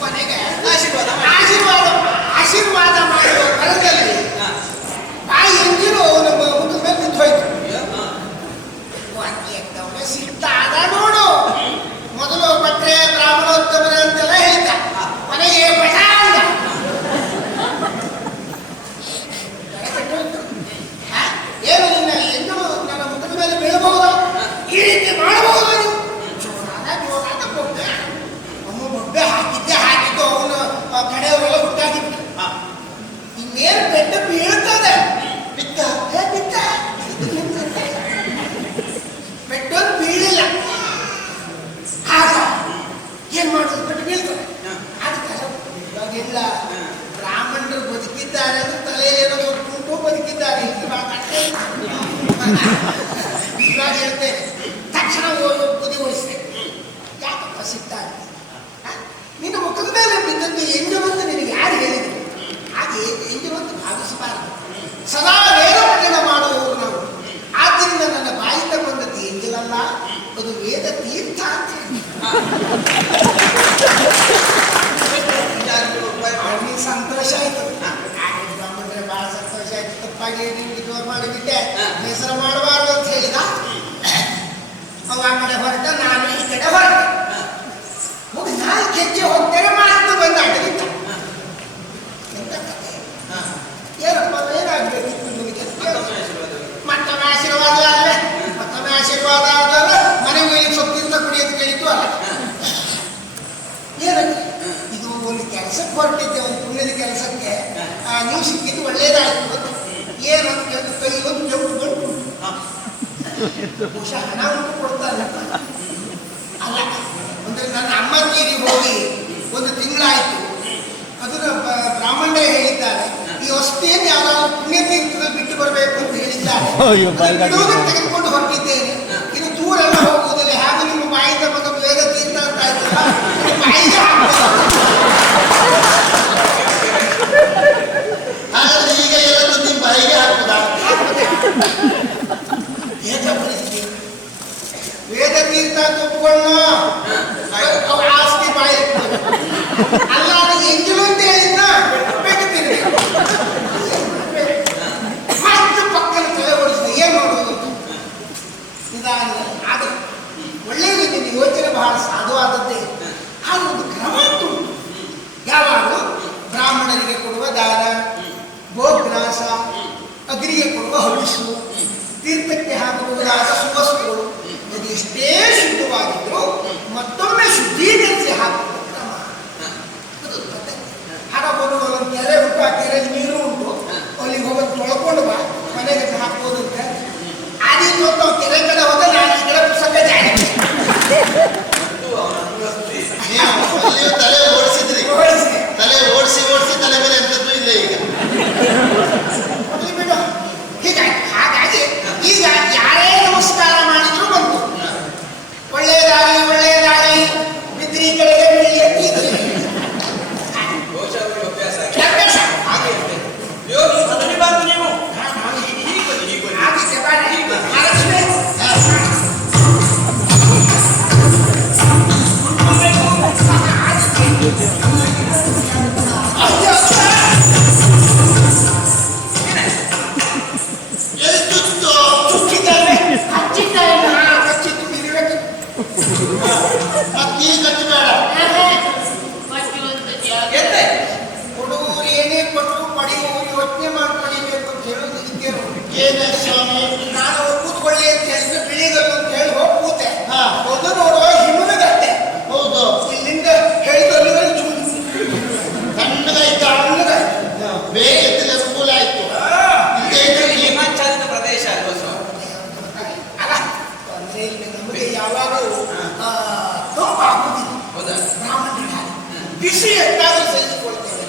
ಕೊನೆಗೆ ಆಶೀರ್ವಾದ ಆಶೀರ್ವಾದ ಮಾಡುವ ಕರದಲ್ಲಿ ಬಾಯಿ ಎಂದಿರು ಅವನ ಮುಖದ ಮೇಲೆ ನಿಂತು ಹೋಯ್ತು. ಸಿಟ್ಟಾದ ನೋಡು. ಮೊದಲು ಭಟ್ರೆ ಬ್ರಾಹ್ಮಣೋತ್ತಮರ ಅಂತೆಲ್ಲ ಹೇಳ್ತ, ಕೊನೆಗೆ ಪಠ ಅಂದ. ಏನು ನಿನ್ನ ಎಂದು ನನ್ನ ಮುಖದ ಮೇಲೆ ಬೀಳಬಹುದು, ಈ ರೀತಿ ಮಾಡಬಹುದು. ಜೋರಾದ ಬೊಬ್ಬೆ, ಅಮ್ಮ ಬೊಬ್ಬೆ ಹಾಕಿದ್ದು ಅವನು ಕಡೆಯವರೆಲ್ಲ ಹುಟ್ಟಾಗಿತ್ತು. ಇನ್ನೇನು ಪೆಟ್ಟು ಬೀಳ್ತದೆ, ಬಿತ್ತ ಪೆಟ್ಟೊಂದು ಬೀಳಿಲ್ಲ. ಆಗ ಏನ್ ಮಾಡೋದು, ಪೆಟ್ಟು ಬೀಳ್ತದೆ. ಇವಾಗೆಲ್ಲ ಬ್ರಾಹ್ಮಣರು ಬದುಕಿದ್ದಾರೆ ಅಂದ್ರೆ ತಲೆಯಲ್ಲಿ ಏನೋ ಉಂಟು, ಬದುಕಿದ್ದಾರೆ. ಇವಾಗ ಹೇಳ್ತೇನೆ, ತಕ್ಷಣ ಬುದ್ಧಿ ಓಡಿಸ್ತೇನೆ. ಯಾಕಪ್ಪ ಸಿಗ್ತಾರೆ, ನಿನ್ನ ಮುಖದ ಮೇಲೆ ಬಿದ್ದದ್ದು ಎಂಜುವಂತ ನಿನಗೆ ಯಾರು ಹೇಳಿದ್ರು? ಹಾಗೆ ಎಂಜುವಂತ ಭಾವಿಸಬಾರದು. ಸದಾ ವೇದ ಪಠಣ ಮಾಡುವವರು ನಾವು. ಆದ್ದರಿಂದ ನನ್ನ ಬಾಯಿಂದ ಬಂದದ್ದು ಎಂಜಲಲ್ಲ, ಅದು ವೇದ ತೀರ್ಥ ಅಂತ ಹೇಳಿ. ಸಂತೋಷ ಆಯ್ತು, ಬ್ರಾಹ್ಮಣರೇ ಬಹಳ ಸಂತೋಷ ಆಯ್ತು. ತಪ್ಪಾಗಿ ನಿಮ್ಗೆ ಜೋರು ಮಾಡಿಬಿಟ್ಟೆ, ಹೆಸರು ಮಾಡಬಾರ್ದು ಅಂತ ಹೇಳಿದ. ಅವ ಆ ಕಡೆ ಹೊರಟ, ನಾನು ಈ ಕಡೆ ಹೊರಟ. ಹೋಗಿ 4 ಹೆಜ್ಜೆ ಹೋಗ್ತೇನೆ, ಮಾತು ಬಂದ ಅಡ್ಡಗಿತ್ತ. ಎಂತ ಕಥೆ, ಏನಪ್ಪ ಏನಾಗಬೇಕಿತ್ತು ನಿಮಗೆ? ಮತ್ತೊಮ್ಮೆ ಆಶೀರ್ವಾದ ಅಲ್ಲೇ, ಮತ್ತೊಮ್ಮೆ ಆಶೀರ್ವಾದ ಆದಾಗ ಮನೆಗೆ ಹೋಗಿ ಸೊಪ್ಪಿಂದ ಕುಡಿಯೋದು ಕೇಳಿತ್ತು ಅಲ್ಲ. ಏನಕ್ಕೆ ಇದು ಒಂದು ಕೆಲಸಕ್ಕೆ ಹೊರಟಿದ್ದೆ, ಒಂದು ಪುಣ್ಯದ ಕೆಲಸಕ್ಕೆ. ನೀವು ಸಿಕ್ಕಿದ್ದು ಒಳ್ಳೇದಾಯ್ತು. ಏನು ಅಂತ ಕೇಳಿದ್ರು, ಕೈ ಒಂದು ಬೆವರು ಬಂತು. ಬಹುಶಃ ಹಣ ಉಂಟು ಕೊಡ್ತಾರಲ್ಲ ಅಲ್ಲ. ಅಂದ್ರೆ ನನ್ನ ಅಮ್ಮ ತೀರಿ ಹೋಗಿ 1 ತಿಂಗಳಾಯ್ತು. ಅದನ್ನು ಬ್ರಾಹ್ಮಣರೇ ಹೇಳಿದ್ದಾರೆ, ಈ ವಸ್ತಿಯನ್ನು ಯಾವ್ದಾದ್ರು ಪುಣ್ಯ ತೀರ್ಥದಲ್ಲಿ ಬಿಟ್ಟು ಬರಬೇಕು ಅಂತ ಹೇಳಿದ್ದಾರೆ. ತೆಗೆದುಕೊಂಡು ಹೊರಟಿದ್ದೇನೆ. ಇನ್ನು ದೂರೆಲ್ಲ ಹೋಗುವುದಿಲ್ಲ. ಹಾಗೂ ನಿಮ್ಮ ಬಾಯಿಂದ ಬಂದ ವೇದ ತೀರ್ಥ ಅಂತ ಆಯ್ತಲ್ಲ, ಬಾಯಿಗೆ ಹಾಗಾದ್ರೆ ಈಗ ಎಲ್ಲರೂ ನಿಮ್ಮ ಬಾಯಿಗೆ ಹಾಕುದಾ? ವೇದ ತೀರ್ಥ ಅಂತ ಒಪ್ಪಿಕೊಳ್ಳ ಆಸ್ತಿ ಬಾಯಿ ಅಲ್ಲ. ಅದು ಎಂಜಲು ಅಂತ ಹೇಳಿದ್ನ ಬೇಕುತ್ತೀನಿ ಮತ್ತೆ ಪಕ್ಕದ ತಲೆ ಓಡಿಸಿದ. ಏನ್ ಮಾಡೋದು ನಿಧಾನ. ಅದು ಒಳ್ಳೆಯದು, ಯೋಚನೆ ಬಹಳ ಸಾಧುವಾದದ್ದೇ. ಆದ್ರೆ ಒಂದು ಕ್ರಮ ಉಂಟು. ಯಾವಾಗಲೂ ಬ್ರಾಹ್ಮಣರಿಗೆ ಕೊಡುವ ದಾನ, ಗೋಗ್ರಾಸ, ಅಗ್ನಿಗೆ ಕೊಡುವ ಹವಿಸ್ಸು, ತೀರ್ಥಕ್ಕೆ ಹಾಕಬಹುದಾದ ಸುವಸ್ತುಗಳು ಅದು ಎಷ್ಟೇ ಶುದ್ಧವಾಗಿದ್ರು ಮತ್ತೊಮ್ಮೆ ಶುದ್ಧೀಕರಿಸಿ ಹಾಕುವ ಕ್ರಮ. ಹಾಗಾಗ್ಬೋದು. ಒಂದು ಕೆರೆ ಉಂಟು, ಆ ಕೆರೆಯಲ್ಲಿ ನೀರು ಉಂಟು, ಅಲ್ಲಿಗೆ ಹೋಗೋದು ತೊಳ್ಕೊಂಡು ಬಾ, ಮನೆಗೆ ಹಾಕ್ಬೋದಂತೆ. ಆ ರೀತಿ ನಾವು ಕೆರೆ ಕಡೆ ಹೋದ್ರೆ ನಾನು ಈ ಕಡೆ ಪುಸ್ತಕ ಜಾರಿ ತಲೆ ಓಡಿಸಿದ್ರಿ. ತಲೆ ಓಡಿಸಿ ತಲೆ ಮೇಲೆ ಎಂತದ್ದು ಇಲ್ಲ ಈಗ. ಹಾಗಾಗಿ ಈಗ ಯಾರೇ ನಮಸ್ಕಾರ ಮಾಡಿದ್ರು ಬಂತು, ಒಳ್ಳೆಯದಾಗಲಿ ಒಳ್ಳೆಯದಾಗಲಿ, ಬಿದ್ರಿ ಕಡೆಗೆ ಬೀಳಿ ಅಂತಿದ್ರಿ. ಹುಡುಗರು ಏನೇ ಕೊಟ್ಟರು ಪಡೆಯುವುದು ಯೋಚನೆ ಮಾಡಿ ಪಡಿಬೇಕು ಅಂತ ಹೇಳೋದು ಇದಕ್ಕೆ. ಏನ ಸ್ವಾಮಿ, ನಾನು ಕೂತ್ಕೊಳ್ಳಿ ಅಂತ ಹೇಳಿದ್ರೆ ಬಿಳಿಗಲ್ಲು ಅಂತ ಹೇಳಿ ಹೋಗಿ ಕೂತೆ. ಒಂದು ನೋಡುವ ಹಿಮನಗಟ್ಟೆ. ಹೌದು, ಇಲ್ಲಿಂದ ಹೇಳಿದಲ್ಲಿ ತಣ್ಣಗಾಯ್ತು, ತಣ್ಣಗಾಯ್ತು, ಬೇಗ ಅನುಕೂಲ ಆಯ್ತು. ಹಿಮಾಚಲದ ಪ್ರದೇಶ ಅಲ್ವಾ ಅಲ್ಲ, ಅಂದ್ರೆ ಇಲ್ಲಿ ನಮಗೆ ಯಾವಾಗಲೂ ತುಂಬ ಆಗುದಿಲ್ಲ. ಬ್ರಾಹ್ಮಣರಿಗೆ ಬಿಸಿ ಎಷ್ಟಾದ್ರೂ ಸಹಿಸಿಕೊಳ್ತೇವೆ.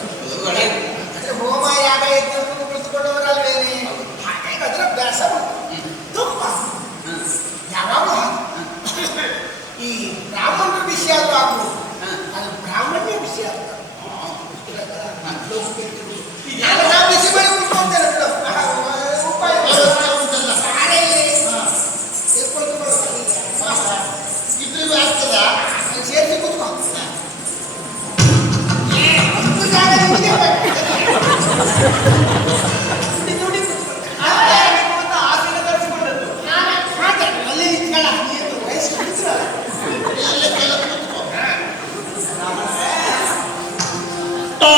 ಅಂದ್ರೆ ಹೋಮ ಯಾಗ ಯಜ್ಞವನ್ನು ಕುಳಿತುಕೊಳ್ಳೋರಲ್ವೇನೆ, ಹಾಗಾಗಿ ಅದರ ಅಭ್ಯಾಸ ತುಂಬ ಯಾವಾಗ ಈ ಬ್ರಾಹ್ಮಣರ ವಿಷಯ ಆದ್ರೂ ಆಗ್ಬೋದು, ಅದು ಬ್ರಾಹ್ಮಣ್ಯ ವಿಷಯ ಆಗ್ತದೆ. ಬಿಸಿ ಬಳಿ ಕುತ್ಕೊಳ್ತೇನೆ ಉಪಾಯ ಉಂಟಲ್ಲ, ಸಾರೆಯಲ್ಲಿ ಕುಳಿತುಕೊಳ್ಳೋದು ಇದ್ರಿಗೂ ಆಗ್ತದ. ದುಡಿ ಅಂತ ಆಸೆನ ತರಿಸಿಕೊಂಡದ್ದು. ಹಾಗೆ ಅಲ್ಲಿ ನಿಂತ್ಕೊಳ್ಳ, ನೀನು ವಯಸ್ಸು ಮುಗಿಸ್ರಲ್ಲ. ಅಲ್ಲೇ ಕೆಲ ಕೂತ್ಕೋ. ಆ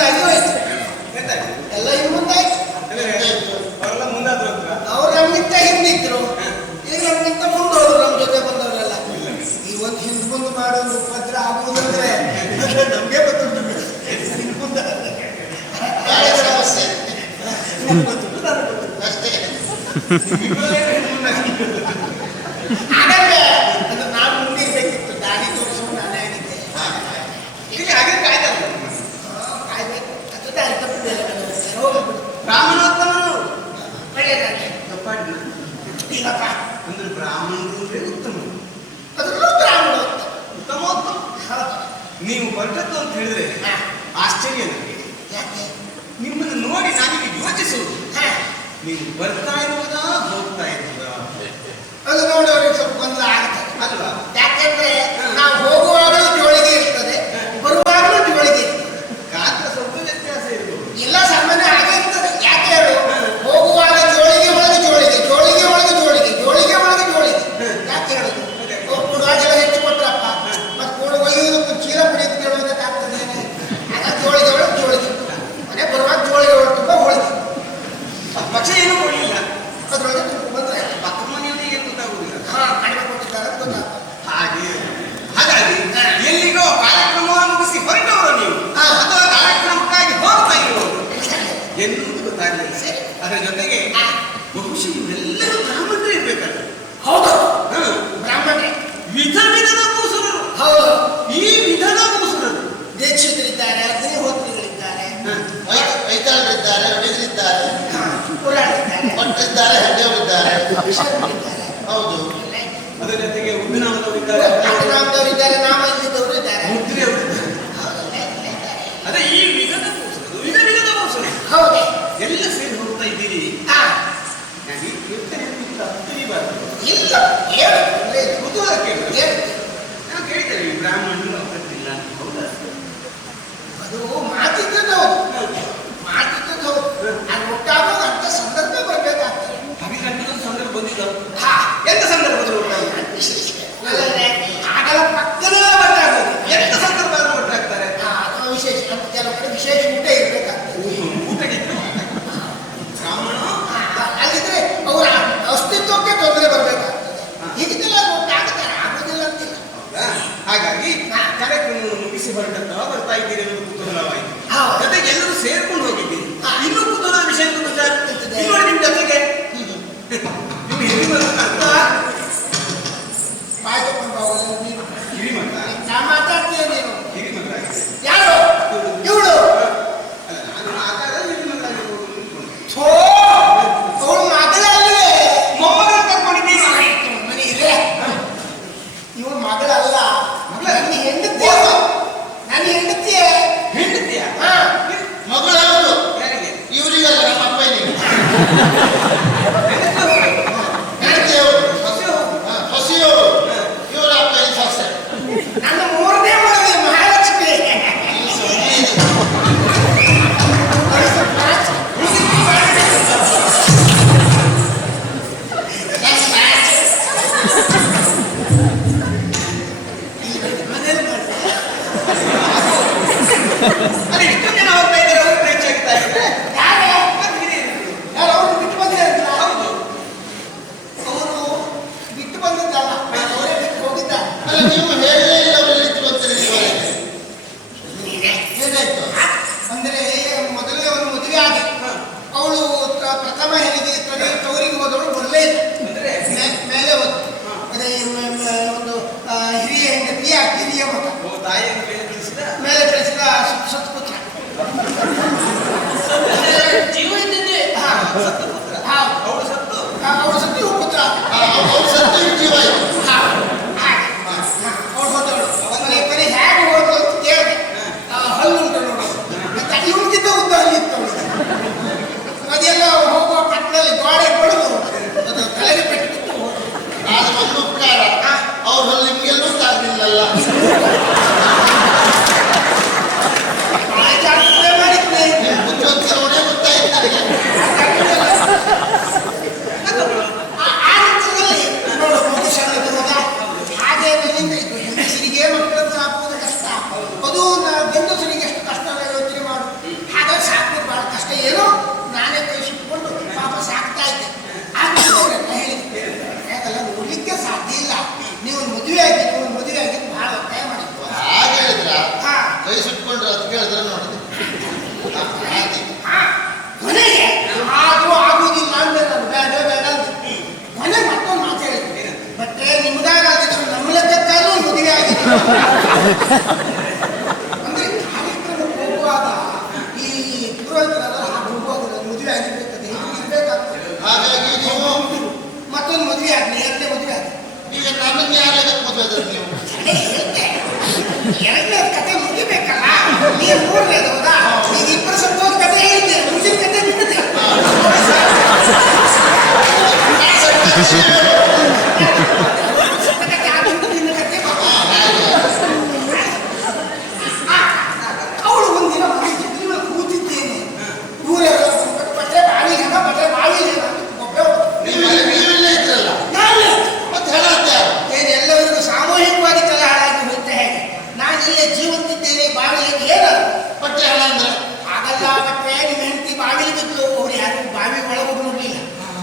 ಮುಂದಾಗಿ ಹೋಯ್ತು. ಎಂತಾಯ್ತು? ಎಲ್ಲ ಇನ್ನು ಮುಂದಾಯ್ತು. ಅಂದ್ರೆ ಅವರೆಲ್ಲ ಮುಂದಾದ್ರು ಅಂತ ಅವ್ರು ನಮ್ಗಿಂತ ಹಿಂದಿದ್ರು, ಈಗ ನಮ್ಗಿಂತ ಮುಂದೆ ಹೋದ್ರು. ನಮ್ಮ ಜೊತೆ ಬಂದವರೆಲ್ಲ ಈ ಒಂದು ಹಿಂದ್ ಮುಂದೆ ಮಾಡೋದು ಉಪದ್ರ ಆಗುವುದಂದ್ರೆ ನಮ್ಗೆ ಗೊತ್ತುಂಟು. ಹಿಂದ್ ಮುಂದೆ ಬೇಡ ಸಮಸ್ಯೆ ನಿಮ್ಗೆ ಗೊತ್ತುಂಟು, ನನಗೆ ಗೊತ್ತುಂಟು. ಅಷ್ಟೇ. ಹಾಗಾದ್ರೆ ಅದು ನಾನು ಮುಂದಿರ್ಬೇಕಿತ್ತು. ದಾರಿ ತೋರಿಸೋದು ನಾನೇ ಆಗಿದ್ದೆ. ಇಲ್ಲಿ ಹಾಗೆ ಕಾಯ್ತಾರೆ. ಕಾಯ್ಬೇಕು. ಅದು ದಾರಿ ತಪ್ಪಿದೆಲ್ಲ ಹೋಗ್ಬಿಡು. ಬ್ರಾಹ್ಮಣೋತ್ತಮರು ಒಳ್ಳೆಯದಾಗಿ ತಪ್ಪಾಡಿನ ಇಲ್ಲಪ್ಪ, ಅಂದ್ರೆ ಬ್ರಾಹ್ಮಣರು ಅಂದ್ರೆ ಉತ್ತಮರು. ಅದ್ರಲ್ಲೂ ಬ್ರಾಹ್ಮಣ ಉತ್ತಮೋತ್ತಮ. ಹೌದು. ನೀವು ಹೊರಟದ್ದು ಅಂತ ಹೇಳಿದ್ರೆ ಹಾ. ಆಶ್ಚರ್ಯ ನನಗೆ. ಯಾಕೆ? ನಿಮ್ಮನ್ನು ನೋಡಿ ನಾನೀಗ ಯೋಚಿಸುವುದು, ಹಾ. ನೀವು ಬರ್ತಾ ಇರುವುದಾ ಹೋಗ್ತಾ ಇರುವುದಾ ಅದು ನೋಡೋರಿಗೆ ಸ್ವಲ್ಪ ಗೊಂದಲ ಆಗುತ್ತೆ ಅಲ್ವಾ? ಯಾಕೆಂದ್ರೆ ನಾವು ಹೋಗುವಾಗಲೂ ಜೋಳಿಗೆ ಇರ್ತದೆ, ಬರುವಾಗಲೂ ಜೋಳಿಗೆ ಇರ್ತದೆ. ಗಾತ್ರ ಸ್ವಲ್ಪ ವ್ಯತ್ಯಾಸ ಇರ್ಬೋದು. ಎಲ್ಲ ಸಾಮಾನ್ಯ ಹಾಗೆ ಇರ್ತದೆ. ಯಾಕೆ ಹೇಳು? ಹೋಗುವಾಗ ಜೋಳಿಗೆ ಒಳಗೆ ಜೋಳಿಗೆ, ಜೋಳಿಗೆ ಒಳಗೆ ಜೋಳಿಗೆ, ಜೋಳಿಗೆ ಒಳಗೆ ಜೋಳಿಗೆ. ಯಾಕೆ ಹೇಳುದು? ಕೊಡುವಾಗೆಲ್ಲ ಹೆಚ್ಚು ಕೊಟ್ರಪ್ಪ, ಮತ್ತೆ ಕೊಡು ಒಯ್ಯುವುದು ಚೀಲ ಪುಡಿ ಅಂತ ಕೇಳುವುದಕ್ಕಾಗ್ತದೆ. ಆಗ ಜೋಳಿಗೆ ಒಳಗೆ ಜೋಳಿಗೆ, ಮನೆ ಬರುವಾಗ ಜೋಳಿಗೆ ಒಳಗೆ ತುಂಬ ಹೋಳಿಗೆ. ಪಕ್ಷ ಏನು ಕೊಡಲಿಲ್ಲ. ಅದ್ರೊಳಗೆ ಬಂದ್ರೆ ಪಕ್ಕ ಮನೆಯವರಿಗೆ ಏನು ಗೊತ್ತಾಗುದಿಲ್ಲ. ಕಡಿಮೆ ಕೊಟ್ಟಿದ್ದಾರೆ ಅಂತ ಗೊತ್ತಾಗ್ತದೆ. ಹಾಗೆ ಹಾಗಾಗಿ ಎಲ್ಲಿಗೋ ಕಾರ್ಯಕ್ರಮವನ್ನು ಮುಗಿಸಿ ಹೊರಟವರು ನೀವು ಹಾ. ಅಥವಾ ಕಾರ್ಯಕ್ರಮಕ್ಕಾಗಿ ಹೋಗ್ತಾ ಇರುವವರು ಎನ್ನುವುದು ಗೊತ್ತಾಗಲಿಲ್ಲ. ಸರಿ. ಅದರ ಜೊತೆಗೆ ಹಾ. ಬಹುಶಃ ಇವೆಲ್ಲರೂ ಬ್ರಾಹ್ಮಣರೇ ಇರ್ಬೇಕಲ್ಲ. ಹೌದು, ಹಾ. ಬ್ರಾಹ್ಮಣರೇ. ವಿಧ ವಿಧದ ಕೂಸುರರು. ಹೌದು, ಈ ವಿಧದ ಕೂಸುರರು ದೀಕ್ಷಿತರಿದ್ದಾರೆ, ಅಗ್ನಿಹೋತ್ರಿಗಳಿದ್ದಾರೆ, ವೈತಾಳರಿದ್ದಾರೆ, ಹುಡುಗರಿದ್ದಾರೆ, ಪುರಾಣಿದ್ದಾರೆ, ಭಟ್ರಿದ್ದಾರೆ, ಹೆಡ್ಡೆಯವರಿದ್ದಾರೆ. ಅಕ್ಷರಗಳಿದ್ದಾರೆ. ಹೌದು. ಎಲ್ಲ ಇದೆ. ಅದರ ಜೊತೆಗೆ ಉದ್ದಿನಾಮದವರಿದ್ದಾರೆ, ನಾಮದವರಿದ್ದಾರೆ, ನಾಮ ಇಲ್ಲದವರು ಇದ್ದಾರೆ. ಮುದ್ರೆಯವರಿದ್ದಾರೆ. ಹೌದು, ಎಲ್ಲ ಇದ್ದಾರೆ. ಅದೇ ಈ ವಿಧದ ಕೂಸುರರು, ವಿಧ ವಿಧದ ಕೂಸುರರು ಹೌದೇ. ಎಲ್ಲ ಸೇರಿ ಹೋಗ್ತಾ ಇದ್ದೀರಿ. ಹಾ. ನಾನು ಈ ಕೀರ್ತನೆಯನ್ನು ತಿಳಿಬಾರದು. ಇಲ್ಲ, ಹೇಳು, ಒಳ್ಳೆಯದು. ಕುತೂಹಲ ಕೇಳು. ಹೇಳು. ನಾವು ಕೇಳ್ತೇವೆ ಈ ಬ್ರಾಹ್ಮಣರು ಅರ್ಥಕ್ಕಿಲ್ಲ ಅಂತ. ಹೌದಾ? ಅದು ಮಾತಿದ್ದದ್ದು ಹೌದು, ಮಾತಿದ್ದದ್ದು ಹೌದು. ಅದು ಒಟ್ಟಾಗುವಾಗ ಅಂತ ಸಂದರ್ಭ ಬರಬೇಕಾಗ್ತದೆ. ಹಾಗೆ ಸಂದರ್ಭ ಬಂದಿಲ್ಲ. ಹಾ. ಎಂತ ಸಂದರ್ಭದಲ್ಲಿ ಉಂಟಾಗುವುದು? ಅಲ್ಲದೆ ಆಗಲ ಪಕ್ಕದಲ್ಲೇ ಒಟ್ಟಾಗೋದು. ಎಂತ ಸಂದರ್ಭದಲ್ಲಿ ಒಟ್ಟಾಗ್ತಾರೆ? ಹಾ, ಅಥವಾ ವಿಶೇಷ, ನಮ್ಮ ಕೆಲವು ಕಡೆ ವಿಶೇಷ ಊಟ ಇರಬೇಕಾಗ್ತದೆ. ಊಟಕ್ಕೆ ಬ್ರಾಹ್ಮಣ ಅಲ್ಲಿದ್ರೆ ಅವರ ಅಸ್ತಿತ್ವಕ್ಕೆ ತೊಂದರೆ ಬರಬೇಕಾಗ್ತದೆ. ಹೀಗಿದ್ದೆಲ್ಲ ಒಟ್ಟಾಗುತ್ತಾರೆ, ಆಗೋದಿಲ್ಲ ಅಂತಿಲ್ಲ. ಹೌದಾ? ಹಾಗಾಗಿ ಕಾರ್ಯಕ್ರಮವನ್ನು ಮುಗಿಸಿ ಹೊರಟಂತ ಬರ್ತಾ ಇದ್ದೀರಿ ಅನ್ನೋದು ಕುತೂಹಲವಾಯಿತು. ಹೌದು. ಜೊತೆಗೆ ಎಲ್ಲರೂ ಸೇರ್ಕೊಂಡು ಹೋಗಿದ್ದೀರಿ. ಹಾ. ಇನ್ನೂ ಕುತೂಹಲ ವಿಷಯ ಗೊತ್ತಾಗ ನೋಡಿ ನಿಮ್ ಜೊತೆಗೆ ನಿಮ್ಮ ಹಿರಿಮಗ ಬಾಯ್ ತಗೊಂಡು ಹೋಗಲ್ಲ ನೀನು. ಹಿರಿಮಗ ನಾ ಮಾತಾಡ್ತೀಯ ನೀನು. ಹಿರಿಮಗ ಯಾರು ಇವಳು? ಅಲ್ಲ, ನಾನು ಆಗಾಗ ಹಿರಿಮಗ ಥೋ, ಅವಳು ಮಗಳಲ್ಲೇ. ಮೊಮ್ಮಗ ಕರ್ಕೊಂಡಿದ್ದೀನಿ. ಮನೆ ಇದೆ. ಇವಳು ಮಗಳಲ್ಲ, ನನ್ನ ಹೆಂಡತಿ. ನನ್ನ ಹೆಂಡತಿಯೇ. ಹೆಂಡತಿಯ ಹಾ. ಮಗಳು ಯಾವುದು? ಯಾರಿಗೆ? ಇವರಿಗಲ್ಲ, ನಮ್ಮ ಅಪ್ಪನಿಗೆ. ಹೆಂಡತಿ ಹೆಂಡತಿಯವರು, ಸೊಸೆ ಹೋಗು. ಹೊಸೆಯವರು, ಇವರ ಅಪ್ಪನ ಸೊಸೆ. ನನ್ನ ಮೂರನೇ ಮಗಳು ಮಹಾಲಕ್ಷ್ಮಿ. ಮನೇಲಿ ಮಾಡ್ತಾರೆ. ಅಲ್ಲಿ ಇಷ್ಟು ಜನ ಹೋಗ್ತಾ ಇದ್ದಾರೆ, ಅವ್ರು ಹೆಚ್ಚಾಗ್ತಾ ಇದ್ದಾರೆ. ಯಾರು? ಮತ್ತೆ ಹಿರಿಯರು. ಯಾರು ಅವ್ರು ಬಿಟ್ಟು ಬಂದ್ರೆ ಅಂತ? ಹೌದು. ಅವರು ಬಿಟ್ಟು ಬಂದಿದ್ದಲ್ಲ, ಅವರೇ ಬಿಟ್ಟು ಹೋಗಿದ್ದಾರೆ. ಅಲ್ಲ, ನೀವು ಹೇಳಲೇ ಇಲ್ಲ ಅವರೆಲ್ಲಿದ್ದು ಅಂತ ನಿಮಗೆ. ನೀನೇ. ಏನಾಯ್ತು? ಅಂದ್ರೆ ಮೊದಲನೇ ಒಂದು ಮದುವೆ ಆಗಿ ಅವಳು ಪ್ರಥಮ ಹೆರಿಗೆ ತವರಿಗೆ ಹೋದವಳು ಬರಲೇ ಇಲ್ಲ. ಅಂದ್ರೆ ಮೇಲೆ ಹೋದ ಅದೇ ಒಂದು ಹಿರಿಯ ಹೆಂಡತಿ, ಆ ಕಿರಿಯ ಮಗ ತಾಯಿಯನ್ನು ಮೇಲೆ ತಿಳಿಸಿದ ಮೇಲೆ ಕಳಿಸಿದ ಸತ್ಪುತ್ರ. ಜೀವ ಇದ್ದಿದ್ದೆ. ಹಾ. ಸತ್ತಪುತ್ರ. ಹೌದು. ಅವಳು ಸತ್ತು. ಅವಳು ಸತ್ತು ಇವ್ರು ಪುತ್ರ. ಅವ್ರು ಸತ್ತು ಇವ್ರು ಜೀವ ಇತ್ತು. ಅವಳು ಹೋದವಳು ಕೊನೆ ಹೇಗೆ ಹೋದ್ರು ಅಂತ ಕೇಳಿದೆ. ಹಲ್ಲು ಉಂಟು ನೋಡಿ, ಮತ್ತೆ ಇವಳಿಗಿಂತ ಉದ್ದ ಹಲ್ಲಿತ್ತು ಅವಳಿಗೆ. ಅದೆಲ್ಲ ಹೋಗುವ ಪಟ್ಟಣದಲ್ಲಿ ಗೋಡೆ ಬಡಿದು ಅದು ತಲೆಗೆ ಪೆಟ್ಟು ಹೋದ್ರು. ನಾನು ಒಂದು ಉಪಕಾರ, ಅವ್ರ ಹೊಲ ನಿಮ್ಗೆಲ್ಲೂ ತಾಗ್ಲಿಲ್ಲಲ್ಲ. ಭಾಳ ಜಾಗ್ರತೆ ಮಾಡಿದ್ದೆ. ನಿಮ್ ಬುದ್ಧಿವಂತರವರೇ ಗೊತ್ತಾಯ್ತು ನನಗೆ. ಆ ನಂತರದಲ್ಲಿ ನೋಡು, ಮುಗಿಸಲು ಹೋದ ಕೈ ಸುಟ್ಕೊಂಡ್ರೆ ಅದು ಕೇಳಿದ್ರೆ ನೋಡಿದೆ. ಕೊನೆಗೆ ಆದ್ರೂ ಆಗುದಿಲ್ಲ ಅಂದ್ರೆ ನಾನು ಬೇಡ ಬೇಡ ಅಂತ ಕೊನೆಗೆ ಮತ್ತೊಂದು ಮಾತು ಹೇಳಿದ್ದೆ. ಬಟ್ಟೆ ನಿಮ್ದಾಗಿದ್ರು ನಮ್ಮ ಲೆಕ್ಕಕ್ಕಾದ್ರೂ ಮದುವೆ ಆಗಿದೆ. ಅಂದ್ರೆ ಕಾರ್ಯಕ್ರಮಕ್ಕೆ ಹೋಗುವಾಗ ಈ ಪುರೋಹಿತರೆಲ್ಲ ಹೋಗುವಾಗ ಮದುವೆ ಆಗಿರ್ಬೇಕಂತ ಇರ್ಬೇಕಾಗ್ತದೆ. ಹಾಗಾಗಿ ನೀವು ಮತ್ತೊಂದು ಮದುವೆ ಆಗ್ಲಿ, ಎರಡನೇ ಮದುವೆ ಆಗ್ಲಿ. ಈಗ ನನ್ನನ್ನು ಯಾರಿಗೆ ಮದುವೆ ಆದ್ರೆ ನೀವು ಎರಡನೇ ಕತೆ ಮುಗಿಬೇಕಲ್ಲ. ನೀವು ಮೂರನೇದು ಹೌದಾ? ಈಗ ಇಬ್ಬರು ಸ್ವಲ್ಪ ಕತೆ ಹೇಳಿದ್ದೀರಿ, ಮುಂದಿನ ಕತೆ ನಿಮ್ಮದೇ. ಅವಳು ಒಂದಿನ ಮನೆ ಕೂತಿದ್ದೇನೆ, ಊರೆಲ್ಲ ಬಟ್ಟೆ ಬಾವಿ ಜನ ಬಟ್ಟೆ ಬಾವಿ ಜನ ನೀವೆಲ್ಲ ಇದ್ರಲ್ಲ ನಾನು ಮತ್ತೆ ಹೇಳತ್ತೆ ಯಾರು? ಎಲ್ಲರಿಗೂ ಸಾಮೂಹಿಕವಾಗಿ ತಲೆ ಹಾಳಾಗಿ ಹೋಗ್ತಾ ಹೇಗೆ ನಾನು ಇಲ್ಲೇ ಜೀವಂತಿದ್ದೇನೆ. ಬಾವಿಯಲ್ಲಿ ಏನು ಬಟ್ಟೆ ಹೇಳ ಅಂದ್ರೆ ಆಗಲ್ಲ. ಬಟ್ಟೆ ನಿಮ್ಮ ಹೆಂಡತಿ ಬಾವಿಲಿ ಬಿದ್ದು ಅವ್ರು ಯಾರು ಬಾವಿ ಒಳಗೆ ನೋಡ್ಲಿಲ್ಲ,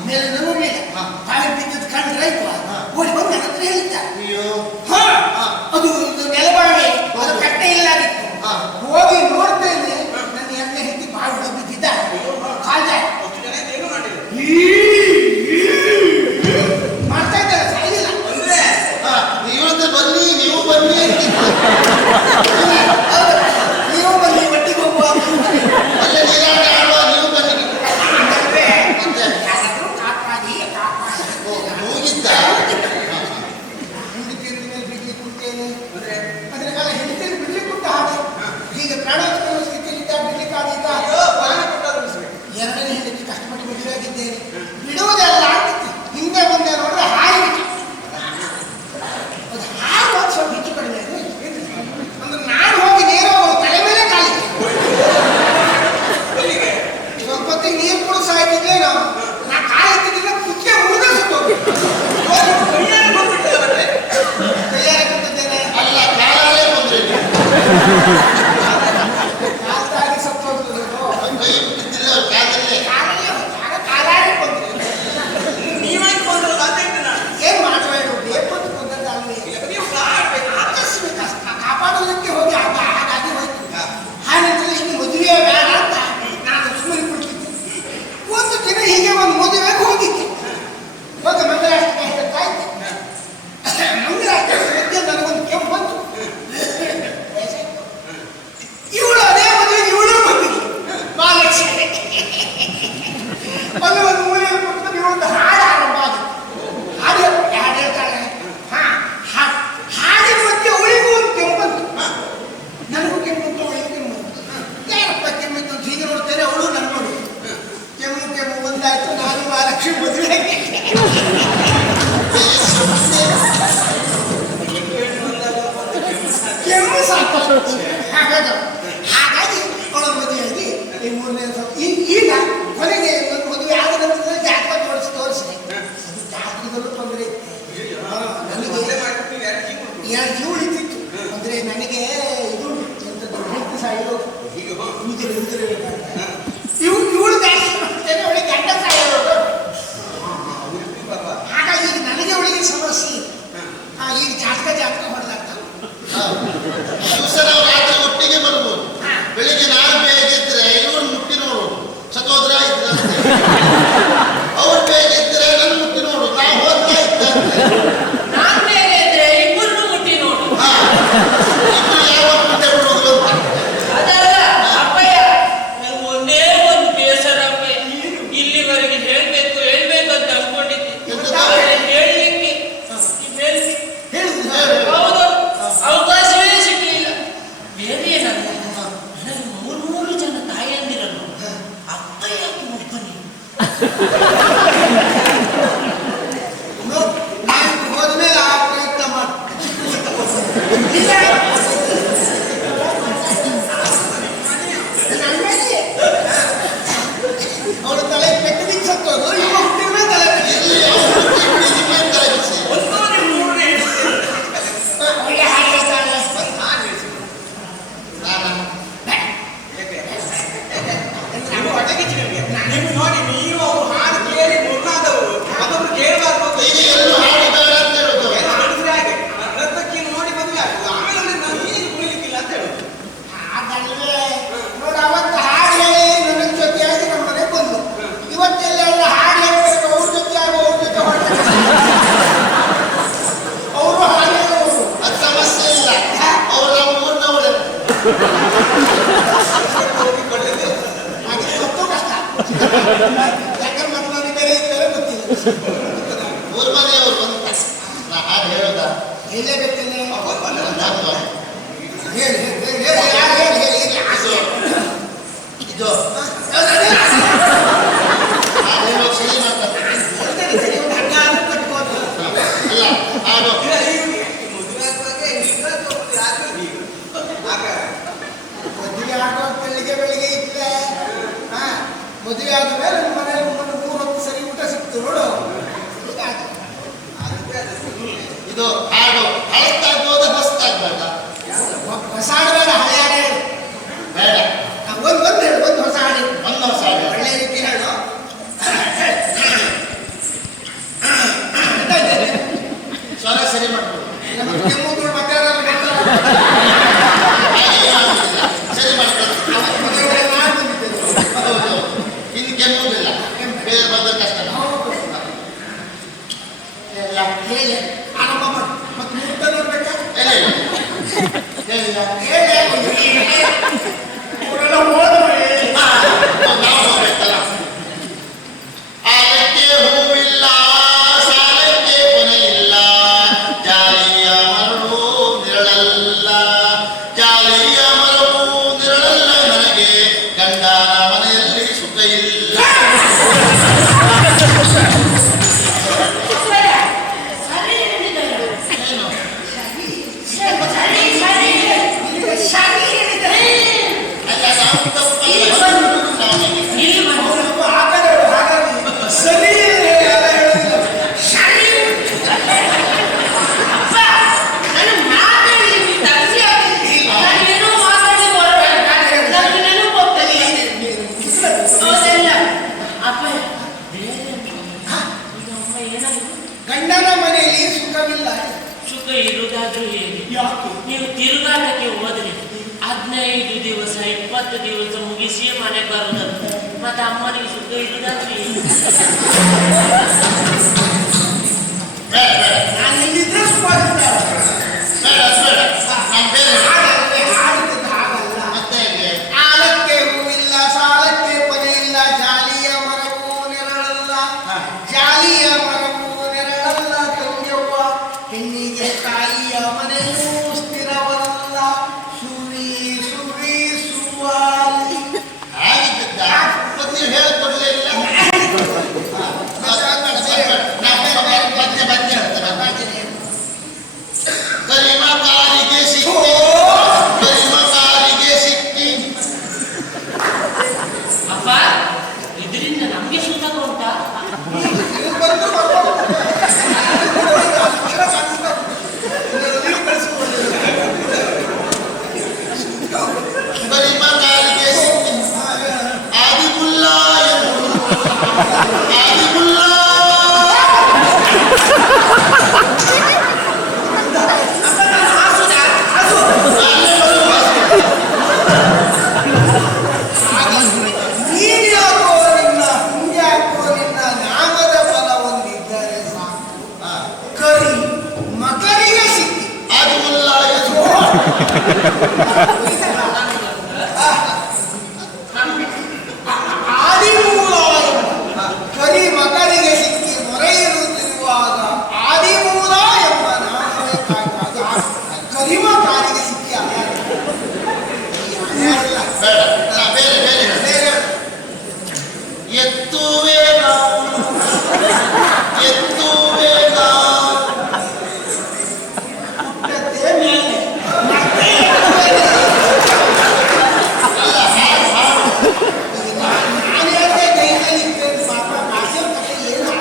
ಮೇಲೆ ನೋಡ್ಲಿಲ್ಲ. ಬಾವಿ ಬಿದ್ದದ್ದು ಕಂಡ್ರೆ ಓಡಿ ಬಂದು ನನ್ನ ಹತ್ರ ಹೇಳಿದ್ದ. ಅಯ್ಯೋ ಅದು ಇದು ನೆಲಬಾವಿ, ಅದು ಕಟ್ಟೆ ಇಲ್ಲ ಆಗಿತ್ತು. ಹೋಗಿ ನೋಡ್ತೇನೆ ನನ್ನ ಎಣ್ಣೆ ಹೆಂಡತಿ ಬಾವಿ ಒಳಗೆ ಬಿದ್ದಿದ್ದ. ಕಾಲ್ದ ಮಾಡ್ತಾ ಇದ್ದಾರೆ, ಸಾಯಿಲ್ಲ. ಇವತ್ತು ಬನ್ನಿ, ನೀವು ಬನ್ನಿ ನೀವು ಬನ್ನಿ ಒಟ್ಟಿಗೆ ಹೋಗುವ. ಅಲ್ಲೇ ನೀರಾಟ ಆಡುವ, ನೀವು ಬನ್ನಿ. ಯಾರಾದ್ರೂ ಕಾಪಾಡಿ ಹೋಗಿದ್ದ ಹಿಂಡಿ ತಿಂದ ಮೇಲೆ ಬಿಡ್ಲಿಕ್ಕೆ ಕುಂತೇನೆ. ಅದ್ರ ಕಾಲ ಹೆಂಡತಿಯನ್ನು ಬಿಡ್ಲಿಕ್ಕೆ ಕುಂತ ಹಾಗೆ ಹೀಗೆ ಪ್ರಾಣಾತ್ಮಕ ಸ್ಥಿತಿಯಿಂದ ಬಿಡ್ಲಿಕ್ಕಾಗಿದ್ದ. ಎರಡನೇ ಹೆಂಡತಿ ಕಷ್ಟಪಟ್ಟು ಮದುವೆ ಆಗಿದ್ದೇನೆ. ಬಿಡುವುದಲ್ಲ ಹಿಂದೆ ಮುಂದೆ ನೋಡ್ರೆ ಹಾರಿ ಬಿಟ್ಟು ಅದು ಹಾರು ಒಂದು ಸ್ವಲ್ಪ ಹೆಚ್ಚು ಕಡಿಮೆ ಅಂದ್ರೆ ನಾನು ಹೋಗಿ ನೇರ ತಲೆ ಮೇಲೆ ಕಾಲಿದ್ದೆ. ಸ್ವಲ್ಪ ಹೊತ್ತಿಗೆ ನೀರು ಕೂಡ ಸಾಯ್ತಿದ್ದೆ. ನಾವು ನಾ ಕಾಲು ಎತ್ತಿದ್ದಿಲ್ಲ, ಕುತ್ತಿಗೆ ಮುರಿದ ಸುತ್ತೋಗಿ ಕೈಯಾರೆ ಕುಂತಿದ್ದೇನೆ. ಅಲ್ಲ ಕಾಲೇ ಬಂದ್ರೆ ಕಾಲ್ದಾಗಿ ಸತ್ತೋಗ್ತದೆ. ಕೈ ಬಿದ್ದಿಲ್ಲ ಕಾಲಲ್ಲೇ. ಕಾಲಲ್ಲೇ ಆಗ ಕಾಲಾಡಿ ಬಂದ್ರೆ ಏನ್ ಮಾಡಬೇಡ, ಬೇಕು ಅಂತ ಕೊಂದದ್ದು ಅಲ್ವೇ. ಆಕಸ್ಮಿಕ ಕಾಪಾಡೋದಕ್ಕೆ ಹೋಗಿ ಹಾಗಾಗಿ ಹೋಯ್ತು. ಹಾಗಂತಲೇ ಇನ್ನು ಮದುವೆ ಬೇಡ ಅಂತ ನಾನು ಸುಮ್ಮನೆ ಕೊಡ್ತಿದ್ದೆ. ಒಂದು ದಿನ ಹೀಗೆ ಒಂದು ಮದುವೆಗೆ ಹೋಗಿದ್ದೆ. ಹೋಗ ಮಂಗಳಾಷ್ಟಕ ಹೇಳ್ತಾ ಇದ್ದೆ. ಮಂಗಳಾಷ್ಟಕ ಮಧ್ಯೆ ನನಗೊಂದು ಕೆಮ್ಮು ಬಂತು. ಇವಳು ಅದೇ ಮದುವೆಗೆ ಇವಳು ಬಂದಿದ್ಲು, ಮಹಾಲಕ್ಷ್ಮಿ. ಅಲ್ಲಿ ಒಂದು ಮೂಲೆಯಲ್ಲಿ ಕುತ್ಕೊಂಡು ಇವಳೊಂದು ಹಾಡು ಆರಂಭ ಆಗಿದೆ. ಹಾಡು ಯಾರು ಹೇಳ್ತಾಳೆ? ಹಾಡಿನ ಮಧ್ಯೆ ಅವಳಿಗೂ ಒಂದು ಕೆಮ್ಮು ಬಂತು, ನನಗೂ ಕೆಮ್ಮು ಬಂತು, ಅವಳಿಗೂ ಕೆಮ್ಮು ಬಂತು. ಯಾರಪ್ಪ ಕೆಮ್ಮಿತ್ತು ಅಂತ ಹೀಗೆ ನೋಡ್ತೇನೆ, ಅವಳು ನನ್ನ ನೋಡಿ ಕೆಮ್ಮು ಒಂದಾಯ್ತು. ನಾನು ಮಹಾಲಕ್ಷ್ಮಿ ಮದುವೆ ಕೆಮ್ಮು ಸಾಕು. ಹಾಗಾಗಿ ಅವಳ ಮದುವೆಯಾಗಿ ಈ ಮೂರನೇ ಈಗ ಕೊನೆಗೆ ಒಂದು ಮದುವೆ ಆದ ನಂತರ ಜಾತಕ ತೋರಿಸಿದೆ. ಜಾತಕದಲ್ಲೂ ತೊಂದರೆ ಇತ್ತು. ನನಗೆ 2 ಜೀವ ಉಳಿತಿತ್ತು. ಅಂದ್ರೆ ನನಗೆ ಇದು ಎಂತದ್ದು ಹೆಂಡತಿ ಸಾಯೋದು, ಇವಳು ಜಾಸ್ತಿ ಮಾಡ್ತೇನೆ, ಅವಳಿಗೆ ಗಂಡ ಸಾಯೋದು. ಹಾಗಾಗಿ ಈಗ ನನಗೆ ಅವಳಿಗೆ ಸಮಸ್ಯೆ. ಈಗ ಜಾತಕ ಹೊರಲಾಗ್ತವೆ. ದಿವಸ ನಾವು ರಾತ್ರಿ ಒಟ್ಟಿಗೆ ಬರ್ಬೋದು. ಬೆಳಿಗ್ಗೆ ನಾನು ಬೇಗ ಇದ್ರೆ ಇವ್ರು ಮುಟ್ಟಿ ನೋಡೋದು, ಸತೋದ್ರ ಇದ್ರೆ ಅವ್ರು ಬೇಗ ಇದ್ರೆ ನನ್ನ ಮುಟ್ಟಿ ನೋಡು, ನಾವು ಹೋಗ್ತಾ ಇದ್ದಂತೆ. ನಾನ್ ಬೇಗ ಇದ್ರೆ ಇಬ್ಬರನ್ನು ಮುಟ್ಟಿ ನೋಡು. ಇಬ್ರು ಯಾವಾಗ ಮುಟ್ಟೆ ಬಿಡೋದು ಅಂತ. ಅದಲ್ಲ ಅಪ್ಪಯ್ಯ, ನನಗೆ ಒಂದೇ ಒಂದು ಬೇಸರ ಅಪ್ಪಯ್ಯ. ಇಲ್ಲಿವರೆಗೆ ಹೇಳ್ಬೇಕು ಅಂತ ಅನ್ಕೊಂಡಿದ್ದೆ. ಆದ್ರೆ ಹೇಳಲಿಕ್ಕೆ ಹೌದು, ಅವಕಾಶವೇ ಸಿಗ್ಲಿಲ್ಲ. ಬೇರೆ ಏನಲ್ಲ, ನನಗೆ 3 ಜನ ತಾಯಂದಿರನ್ನು ಅಪ್ಪಯ್ಯ ಒಬ್ಬನೇ. ಹೋದ್ಮೇಲೆ ಆ ಪ್ರಯತ್ನ ಮಾಡಿ. ಅವಳ ತಲೆ ಪೆಟ್ಟು ಸತ್ತೋದು, ಇವ ಹುಟ್ಟಿದ ತಲೆ ಇಲ್ಲಿ ಅವ್ರು ಮುಟ್ಟಿ ಬಿಡಿ, ನಿಮ್ಗೇನ್ ತಲೆ ಬಿಸಿ? ಒಳ್ಳೆ ಹಾಡು ಹೇಳ್ತಾಳೆ. ನೋಡಿ ನೀವು ಅವ್ರು ಹಾಡು ಕೇಳಿ ಮುರ್ನಾದವರು ಅದೊಬ್ರು ಕೇಳಬಾರ್ದು. ಈಗ ಎಲ್ಲೂ ಹಾಡು ಬೇಡ ಅಂತ ಹೇಳೋದು. ಹಾಡಿದ್ರೆ ಹಾಗೆ ನರ್ತಕಿ ನೋಡಿ ಮದುವೆ ಆಗ್ತದೆ. ಊರ್ ಮನೆಯವರು ಬಂದು ನಾ ಹಾಗೆ ಹೇಳೋದ ಹೇಳಬೇಕೇನೆ ಒಂದು ಹೇಳಿ ಹೇಳಿ ಹೇಳಿ ಯಾರು ಹೇಳಿ ಹೇಳಿ ಹೇಳಿ ಆಸೆ ಇದು ಅದೇನೋ ಸರಿ ಮಾಡ್ತಾರೆ ಅಲ್ಲ ಹಾಡು ಮದುವೆ ಆಗೋ ಬೆಳಿಗ್ಗೆ ಬೆಳಿಗ್ಗೆ ಇದ್ರೆ ಮದುವೆ ಆದ ಮೇಲೆ ನಮ್ಮ ಮನೇಲಿ 3 ಹೊತ್ತು ಸರಿ ಊಟ ಸಿಕ್ತು ನೋಡು ಇದು ಹಾಡು ಹಳತ್ತಾಗ್ಬೋದ ಹೊಸ್ತಾಗ್ಬೇಡ ಹೊಸ ಹಾಡು ಬೇಡ ಹಳೆ ಹಾಡು ಹೇಳು ಬೇಡ ಒಂದು ಹೇಳು ಒಂದು ಹೊಸ ಹಾಡು ಒಂದು ಹೊಸ ಹಾಡು ಒಳ್ಳೆ ರೀತಿ ಹೇಳು ಸ್ವರ ಸರಿ ಮಾಡ್ಬೋದು ಕೆಮ್ಮು ಮತ್ತೆ ಯಾರಾದ್ರು ಬರ್ತಾರಾ? ಹಾಗೆ ಏನಾಗುದಿಲ್ಲ. ಸರಿ ಮಾಡ್ಕೊಳ್ಳಿ ಅವತ್ತು ಮದುವೆ ಮಾಡಿ ಬಂದಿದ್ದೇನೆ. ಹೌದು ಇನ್ನು ಕೆಮ್ಮುದಿಲ್ಲ ಬೇರೆ ಬಂದ ಕಷ್ಟ ಎಲ್ಲ ಹೇಳಿ ಆರಂಭ ಮಾಡು ಮತ್ತೆ ಮುಹೂರ್ತ ನೋಡ್ಬೇಕಾ ಇಲ್ಲ ಇಲ್ಲ ಹೇಳಿಲ್ಲ ಹೇಳಿ ಅವರೆಲ್ಲ ಹೋದ್ರು ನಾವು ಹೋಗ್ಬೇಕಲ್ಲ ಆಲಕ್ಕೆ ಹೂವಿಲ್ಲ ಸಾಲಕ್ಕೆ ಕೊನೆ ಇಲ್ಲ ಜಾಲಿಯ ಮರಳು ನಿರಳಲ್ಲ ಜಾಲಿಯ ಮರಳು ನಿರಳಲ್ಲ ನನಗೆ ಗಂಡನ ಮನೆಯಲ್ಲಿ ಸುಖ ಇಲ್ಲ ಸರಿ ಹೇಳಿದ್ದಾರೆ. ಏನು ಸರಿ ಸರಿ ಶಾಲಿ ಹೇಳಿದ್ದಾರೆ ಅಲ್ಲ ನಾವು ತಪ್ಪಲ್ಲ ಇಲ್ಲಿ ಬನ್ನಿ. ನಾವು ಇಲ್ಲಿ ಬನ್ನಿ. ಅವರೊಬ್ಬ ಹಾಗಾದ್ರೆ ಹಾಗಾಗಿ ಸರಿ ಎಲ್ಲ ಹೇಳೋದಿಲ್ಲ ಶಾಲಿ ಅಪ್ಪ, ನಾನು ಮಾತಾಡಿ ತಪ್ಸಿ ಹಾಕಿದ್ದೀನಿ. ನಾನು ಏನೋ ಮಾತಾಡಿ ಹೊರಟೆ. ನನಗೆ ನೆನಪು ಹೋಗ್ತದೆ. ಹೌದಲ್ಲ? ಅಪ್ಪ, ಬೇರೆ ಇದು ಅಮ್ಮ ಏನಾದ್ರು ಗಂಡನ ಮನೆಯಲ್ಲಿ ಸುಖವಿಲ್ಲ ಸುಖ ಇರುವುದಾದ್ರೂ ಹೇಗೆ? ಯಾಕೆ ನೀವು ತಿರುಗಾಟಕ್ಕೆ ಹೋದ್ರೆ 15 ದಿವಸ 20 ದಿವಸ ಮುಗಿಸಿಯೇ ಮನೆಗೆ ಬರುವುದಂತ. ಮತ್ತೆ ಅಮ್ಮನಿಗೆ ಸುಖ ಇರುವುದಾದ್ರೂ ಹೇಗೆ? ಬೇಡ ಬೇಡ ನಾನು ಇಲ್ಲಿದ್ರೆ ಸುಖವಾಗಿರ್ತಾರೆ ಬೇಡ ಬೇಡ ನಾನು ಬೇರೆ ಹಾಗಲ್ಲವೇ ಹಾಡಿದ್ದು ಹಾಗಲ್ಲ ಮತ್ತೆ ಹೇಗೆ ಆಲಕ್ಕೆ ಹೂವಿಲ್ಲ ಸಾಲಕ್ಕೆ ಕೊನೆ ಇಲ್ಲ ಜಾಲಿಯ ಮರವು ನೆರಳಲ್ಲ ಜಾಲಿಯ ಮರವು ನೆರಳಲ್ಲ ತಂದೆವ್ವ ಹೆಣ್ಣಿಗೆ ತಾಯಿಯ ಮನೆಯೂ ಸ್ಥಿರವಲ್ಲ ಸುರಿ ಸುರಿ ಸುವಾಲಿ ಆಗಿದ್ದ ಮತ್ತೆ ನೀವು ಹೇಳಿಕೊಡ್ಲೇ ಇಲ್ಲ ಬದ್ದೆ ಹೇಳ್ತಾರೆ ಕರಿಮ ಕಾಲಿಗೆ ಸಿಕ್ಕಿ ಕರಿಮ ಕಾಲಿಗೆ ಸಿಕ್ಕಿ ಅಪ್ಪ, ಇದರಿಂದ ನಮ್ಗೆ ಸುಖ ಉಂಟಾ? ಕರಿಮ ಕಾಲಿಗೆ ಸಿಕ್ಕಿ ಆದಿಗುಲ್ಲ ಆದಿಗುಲ್ಲ ನೀನು ಯಾಕೋ ನಿನ್ನ ಹುಂಗೆ ಹಾಕೋ ನಿನ್ನ ನಾಮದ ಫಲ ಹೊಂದಿದ್ದರೆ ಸಾಕು ಕರಿ ಮಕರಿಗೆ ಸಿಕ್ಕಿ ಆದಿಗುಲ್ಲ ಆದಿಮೂಲ ಕರಿ ಮಕರಿಗೆ ಸಿಕ್ಕಿ ಮೊರೆಯಿರುತ್ತಿರುವಾಗ ಆದಿಮೂಲ ಎಂಬ ನಾಮವೇ ಕಾಯ್ದು ಕರಿಮ ಕಾರಿಗೆ ಸಿಕ್ಕಿ ಅಲ್ಲ ಬೇಡ ನಾ ಬೇರೆ ಬೇರೆ ಹೇಳ್ತೇನೆ. ಎತ್ತುವೆ ನಾವು ಎತ್ತುವೆ ನಾವು ಹುಟ್ಟತ್ತೆ ಮೇಲೆ ಅಲ್ಲ ಹಾಡು ಹಾಡು ನಾನು ಹೇಳ್ದೆ ಕೈಯಲ್ಲಿ ಇದ್ದೇನೆ ಪಾಪ ಭಾಷೆ ಕಥೆ ಏನು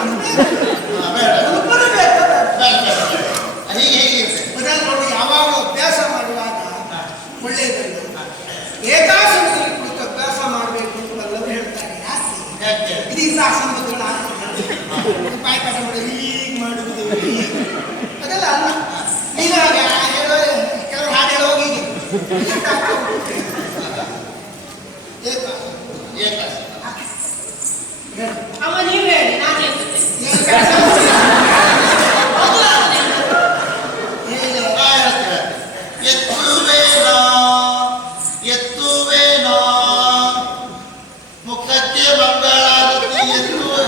ಬೇಡ ಅನುಕೂಲ ಬೇಕಾದ ಬೇಡ ಬೇಡ ಹೀಗೆ ಹೀಗೆ ಮೊದಲು ನೋಡಿ ಯಾವಾಗ ಅಭ್ಯಾಸ ಮಾಡುವಾಗ ಒಳ್ಳೆಯದಲ್ಲ ಏಕಾಸನದಲ್ಲಿ ಕುಳಿತು ಅಭ್ಯಾಸ ಮಾಡಬೇಕು ಅಂತ ಎಲ್ಲರೂ ಹೇಳ್ತಾರೆ ಯಾಕೆ ಯಾಕೆ ಇದೀಗ ಅಸಂಬದ್ಧಗಳ ಬಾಯಿ ಪಾಠ ಮಾಡಿ ಹೀಗೆ ಮಾಡುವುದು ಹೀಗೆ ಅದೆಲ್ಲ ಅಲ್ಲ ನೀನು ಹಾಗೆ ಹೇಳೋ ಕೆಲವರು ಹಾಡು ಹೇಳೋ ಹೋಗಿ ಏಕಾಸ ಅಮ್ಮ, ನೀವು ಹೇಳಿ, ನಾನು ಹೇಳ್ತೇನೆ. ನಾ ಹೇಳ್ತೇನೆ. ಎತ್ತುವೇನೋ ಎತ್ತುವೇನೋ ಮುಖಕ್ಕೆ ಮಂಗಳಾರತಿ ಎತ್ತುವೆ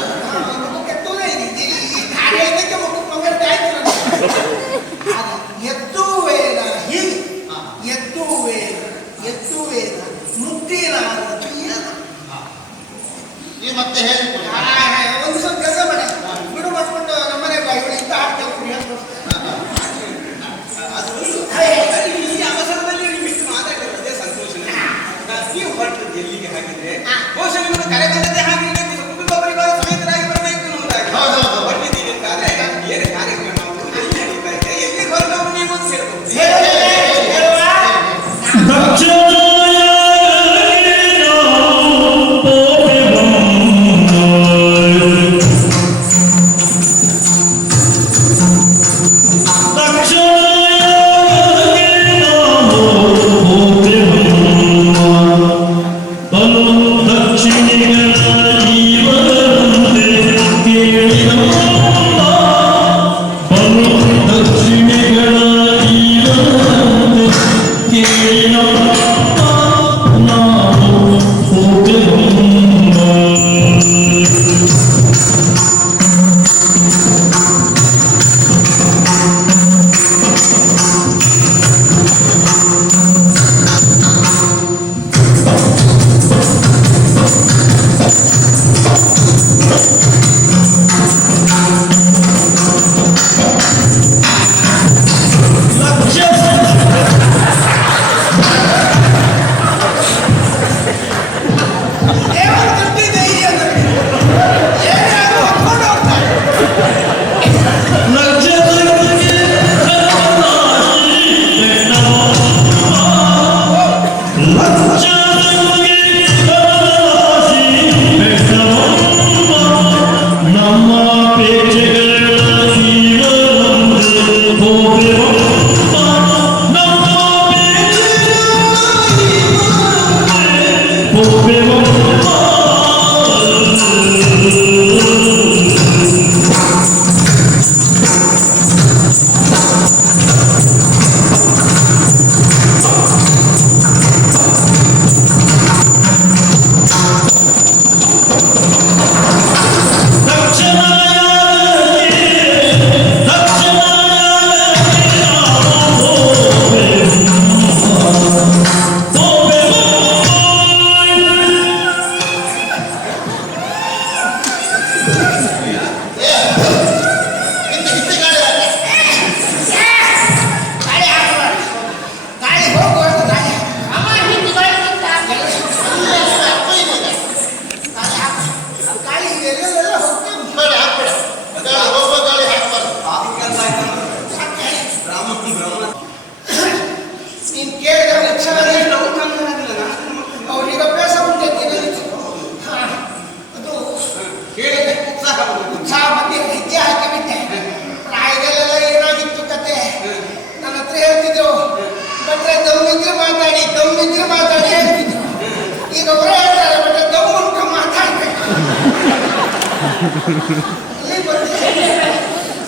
ಕೆಟ್ಟೋದೇ ಇದೆ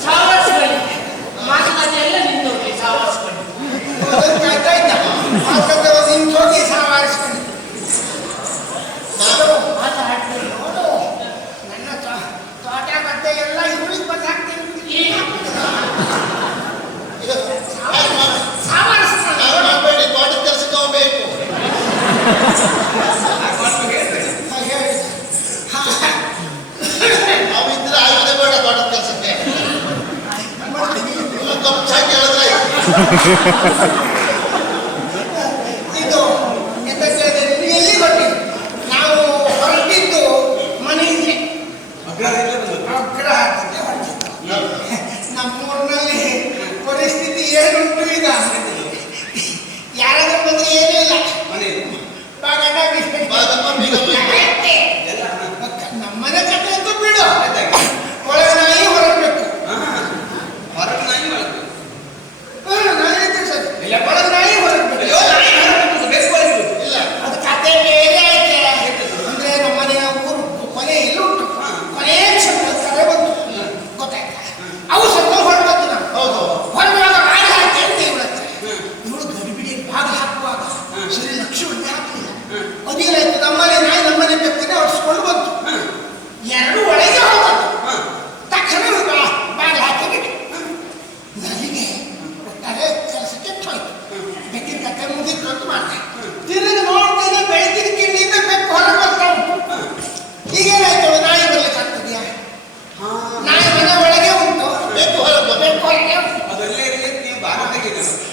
ಸಾವಾಸಗಳು ಮಾತುಕತೆ ಎಲ್ಲ ನಿಂತೋಗಿ ಸಾವಾಸಗಳು ಮಾತಾಡ್ತಾರೆ ನೋಡು ನನ್ನ ತೋಟ ಗದ್ದೆ ಎಲ್ಲ ಇರುಳಿಗೆ ಬಂದು ಹಾಕ್ತೀನಿ ಈಗ ಸಾವಾರಿಸ್ತಾನೆ ತೋಟದ ಕೆಲಸಕ್ಕೆ ಹೋಗ್ಬೇಕು. ನಾವಿದ್ರೆ ಆಗುದೇ ಬೇಡ ತೋಟದ ಕೆಲಸಕ್ಕೆ. ಕಪ್ಪು ಚಾಕಿ ಹೇಳಿದ್ರೆ ಇದು ಎಂತ ಕೇಳಿದ್ರೆ ನೀವು ಎಲ್ಲಿ ಬರ್ತೀವಿ ನಾವು ಹೊರಟಿದ್ದು ಮನೆಯಿಂದ ಅಗ್ರಹದಿಂದ ಹೊರಟಿದ್ದು ನಮ್ಮೂರಿನಲ್ಲಿ ಪರಿಸ್ಥಿತಿ ಏನುಂಟು ಈಗ ಯಾರಾದ್ರೂ ಬಂದ್ರೆ ಏನೂ ಇಲ್ಲ ಬಾಗಣ್ಣ ನಮ್ಮನೆ ಕಟ್ಟೆ ಅಂತೂ ಬಿಡು ಒಳಗೆ ನಾಯಿ ಹೊರಡ್ಬೇಕು ನಾಯಿ ಹೊರಡ್ಬೇಕು ಇಲ್ಲ ಅದು ಕತೆ ಬೇರೆ ಐತೆ ಅಂದ್ರೆ ನಮ್ಮನೆಯ ಊರು ಕೊನೆ ಎಲ್ಲುಂಟು ಕೊನೆ ಕರೆ ಬಂತು ಗೊತ್ತಾಯ್ತಾ ಅವು ಸ್ವಲ್ಪ ಹೊರಬಂತು ನಾವು ಹೌದು ಹೊರಡುವಾಗ ಬಾಗಿಲು ಹಾಕಿ ಅಂತ ಇವಳತ್ತೆ ಇವಳು ಗಡಿಬಿಡಿಯಲ್ಲಿ ಬಾಗಿಲು ಹಾಕುವಾಗ ಸರಿ ಲಕ್ಷ್ಮಣಿ ಹಾಕಲಿಲ್ಲ ಅದೇನಾಯ್ತು ನಮ್ಮನೆ ನಾಯಿ ನಮ್ಮನೆ ಬೆಕ್ಕಿನ ಹೊಡ್ಸ್ಕೊಂಡು ಬಂತು ಎರಡು ಒಳಗೆ ಹೋದದ್ದು ತಕ್ಷಣ ಬಾಗಿಲು ಹಾಕಿಬಿಟ್ಟು ನನಗೆ ಒಟ್ಟಾರೆ ಕೆಲಸಕ್ಕೆ ಹೋಯ್ತು ಬೆಕ್ಕಿನ ಕತೆ ಮುಗಿತು ಅಂತ ಮಾಡ್ದೆ ತಿರುಗಿ ನೋಡ್ತೇನೆ ಬೆಳಕಿನ ಕಿಂಡಿಯಿಂದ ಬೆಕ್ಕು ಹೊರಗೆ ಬರ್ತಾ ಉಂಟು ಈಗೇನಾಯ್ತು ನಾಯಿ ಬರ್ಲಿಕ್ಕೆ ಆಗ್ತದ್ಯಾ ನಾಯಿ ಮನೆ ಒಳಗೆ ಉಂಟು ಬೇಕು ಹೊರಗೆ ಬೆಕ್ಕು ಹೊರಗೆ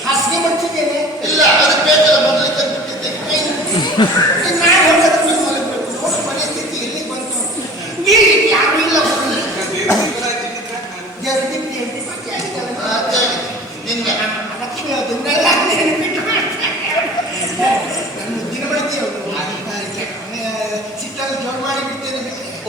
ಹಾಸಿಗೆ ಮಚ್ಚಿದ್ದೇನೆ ಇಲ್ಲ ಅದಕ್ಕೆ ಬೇಕಲ್ಲ ಮೊದಲಿಗೆ ಬಿಟ್ಟಿದ್ದೆ. ನಾಯಿ ಹೊರಗೆ ಮಲಗಬೇಕು ನೋಡಿ ಪರಿಸ್ಥಿತಿ ಎಲ್ಲಿ ಬಂತು ನೀರು ಯಾರು ಇಲ್ಲ ಜಲ್ದಿ ಎಂಟಿ ಪಕ್ಕೆ ಆಗಿದ್ದಾಳೆ ನಿನ್ನೆ ಲಕ್ಷ್ಮಿ ಅದನ್ನೆಲ್ಲ ನೆನಪಿಟ್ಟು ನನ್ನ ಮುದ್ದಿನ ಬಳಕೆ ಸಿಟ್ಟಲ್ಲಿ ಜೋರು ಮಾಡಿ ಬಿಡ್ತೇನೆ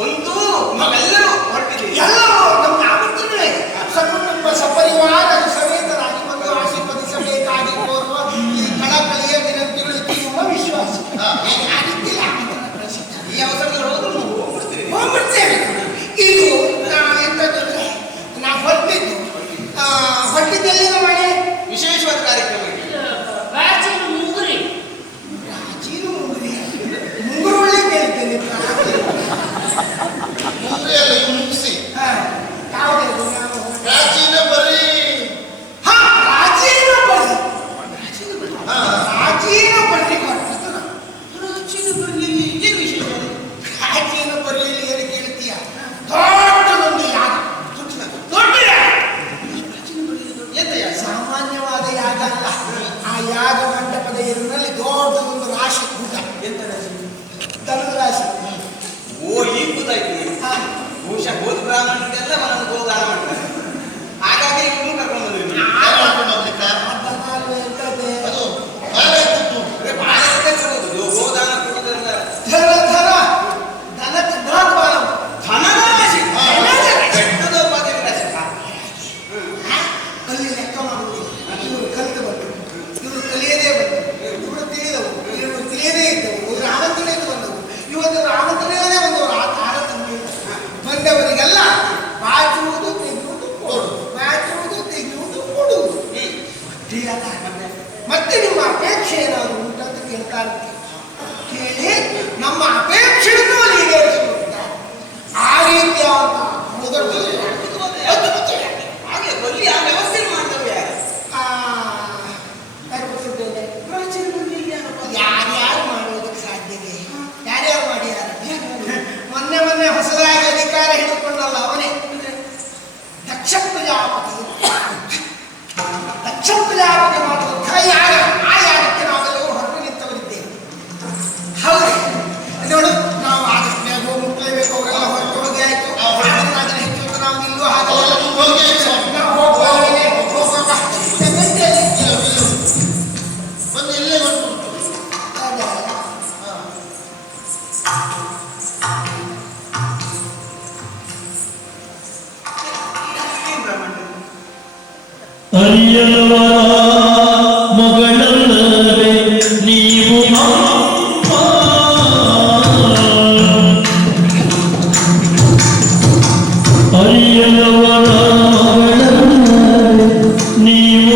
ಒಂದು ನಾವೆಲ್ಲರೂ ಹೊರಟಿದ್ದೀವಿ. ಎಲ್ಲರೂ ನಮ್ಮ ಆವರ್ತನೆ ಸಕುಟುಂಬ ಸಪರಿವಾರ ಸಮೇತರಾಗಿ ಬಂದು ಆಶೀರ್ವದಿಸಬೇಕಾಗಿ ಕೋರುವ ಈ ಕಳಕಳಿಯ ವಿನಂತಿಗಳು ಎಂಬ ವಿಶ್ವಾಸ ಆ ಯಾಗ ಮಂಟಪದ ಎದುರಿನಲ್ಲಿ ದೊಡ್ಡದೊಂದು ರಾಶಿ ಕೂಟ. ಎಂತ ರಾಶಿ? ದನದ ರಾಶಿ. ಓ ಈಗ ಗೊತ್ತಾಯ್ತು ನನಗೆ. ಬಹುಶಃ ಗೋಧಿ ಬ್ರಾಹ್ಮಣರಿಗೆಲ್ಲ ಮನನ್ನು ಗೋದಾನ ಮಾಡ್ತಾರೆ. ಹಾಗಾಗಿ ಇನ್ನು ಕರ್ಕೊಂಡು ಬಂದ್ವಿ. ಮಾಡ್ಕೊಂಡು ಹೋಗ್ಲಿಕ್ಕ ಅದು ಭಾಳ ಇತ್ತು. ಬಹಳ ಗೋದಾನ ಕೊಡುವುದರಿಂದ ದನಕ್ಕೆ ದೊಡ್ಡ ಬಾಳ ಧನದ ರಾಶಿ. ಬೆಟ್ಟದ ಉಪಾಧಿಯ ರಾಶಿ. ಅಲ್ಲಿ ಲೆಕ್ಕ ಮಾಡುವುದಿಲ್ಲ. ಇವರು ಕಲಿತು ಬಂದರು, ಇವರು ಕಲಿಯದೇ ಬಂದರು, ಇವರು ತಿಳಿದವು, ಇವರು ತಿಳಿಯದೇ ಇದ್ದವು, ಇವರು ಆಮಂತ್ರಣೆಗೆ ಬಂದವು, ಇವತ್ತು ಆಮಂತ್ರಣೆಗಳೇ ಬಂದವರು. ಆ ತಾರತಮ್ಯ ಬಂದವರಿಗೆಲ್ಲ ಬಾಚುವುದು ತೆಗೆಯುವುದು ಕೊಡುವುದು, ಬಾಚುವುದು ತೆಗೆಯುವುದು ಕೊಡುವುದು. ಮತ್ತೆ ನಿಮ್ಮ ಅಪೇಕ್ಷೆ ಏನಾದರೂ ಉಂಟಂತ ಕೇಳ್ತಾ ಇರ್ತೀವಿ. ಕೇಳಿ ನಮ್ಮ ಅಪೇಕ್ಷೆಯನ್ನು ಅಲ್ಲಿ ಈಡೇರಿಸುತ್ತಾರೆ. ಆ ರೀತಿಯ ಹಾಗೆ ಬಲ್ಲಿ ಆ ವ್ಯವಸ್ಥೆ ಮಾಡ್ತೇವೆ. ಯಾರ್ಯಾರು ಮಾಡುವುದಕ್ಕೆ ಸಾಧ್ಯತೆ? ಯಾರ್ಯಾರು ಮಾಡಿದ್ದಾರೆ? ಮೊನ್ನೆ ಹೊಸದಾಗಿ ಅಧಿಕಾರ ಹಿಡಿದುಕೊಂಡಲ್ಲ ಅವನೇ ದಕ್ಷ ಪ್ರಜಾಪತಿ. ದಕ್ಷ ಪ್ರಜಾಪತಿ ಮಾಡುವಂತಹ ಯಾಗ, ಆ ಯಾಗಕ್ಕೆ ನಾವೆಲ್ಲರೂ ಹೊರಟು ನಿಂತವರಿದ್ದೇವೆ. ಹೌದು ನೋಡು, ನಾವು ಆದಷ್ಟು ಬೇಗ ಹೋಗಿ ಮುಟ್ಲೇಬೇಕು. ಅವರೆಲ್ಲ ಹೊರಟು ಹೋಗಿ ಆಯ್ತು. ಅದನ್ನ ಹೆಚ್ಚು ಅಂತ ನಾವು ನಿಲ್ಲುವ ಹಾಗೆ ನಾವು ಹೋಗುವಾಗಲೇ ಹೋಗುವಾಗ ಗಂಟೆಯಲ್ಲಿ ಬಂದು ಇಲ್ಲೇ ಬಂದ್ಬಿಡ್ತು. ಅರಿಯಲವರ ಮಗಳಲ್ಲವೇ ನೀವು ಅರಿಯಲವರ ಮಗಳಲ್ಲವೇ ನೀವು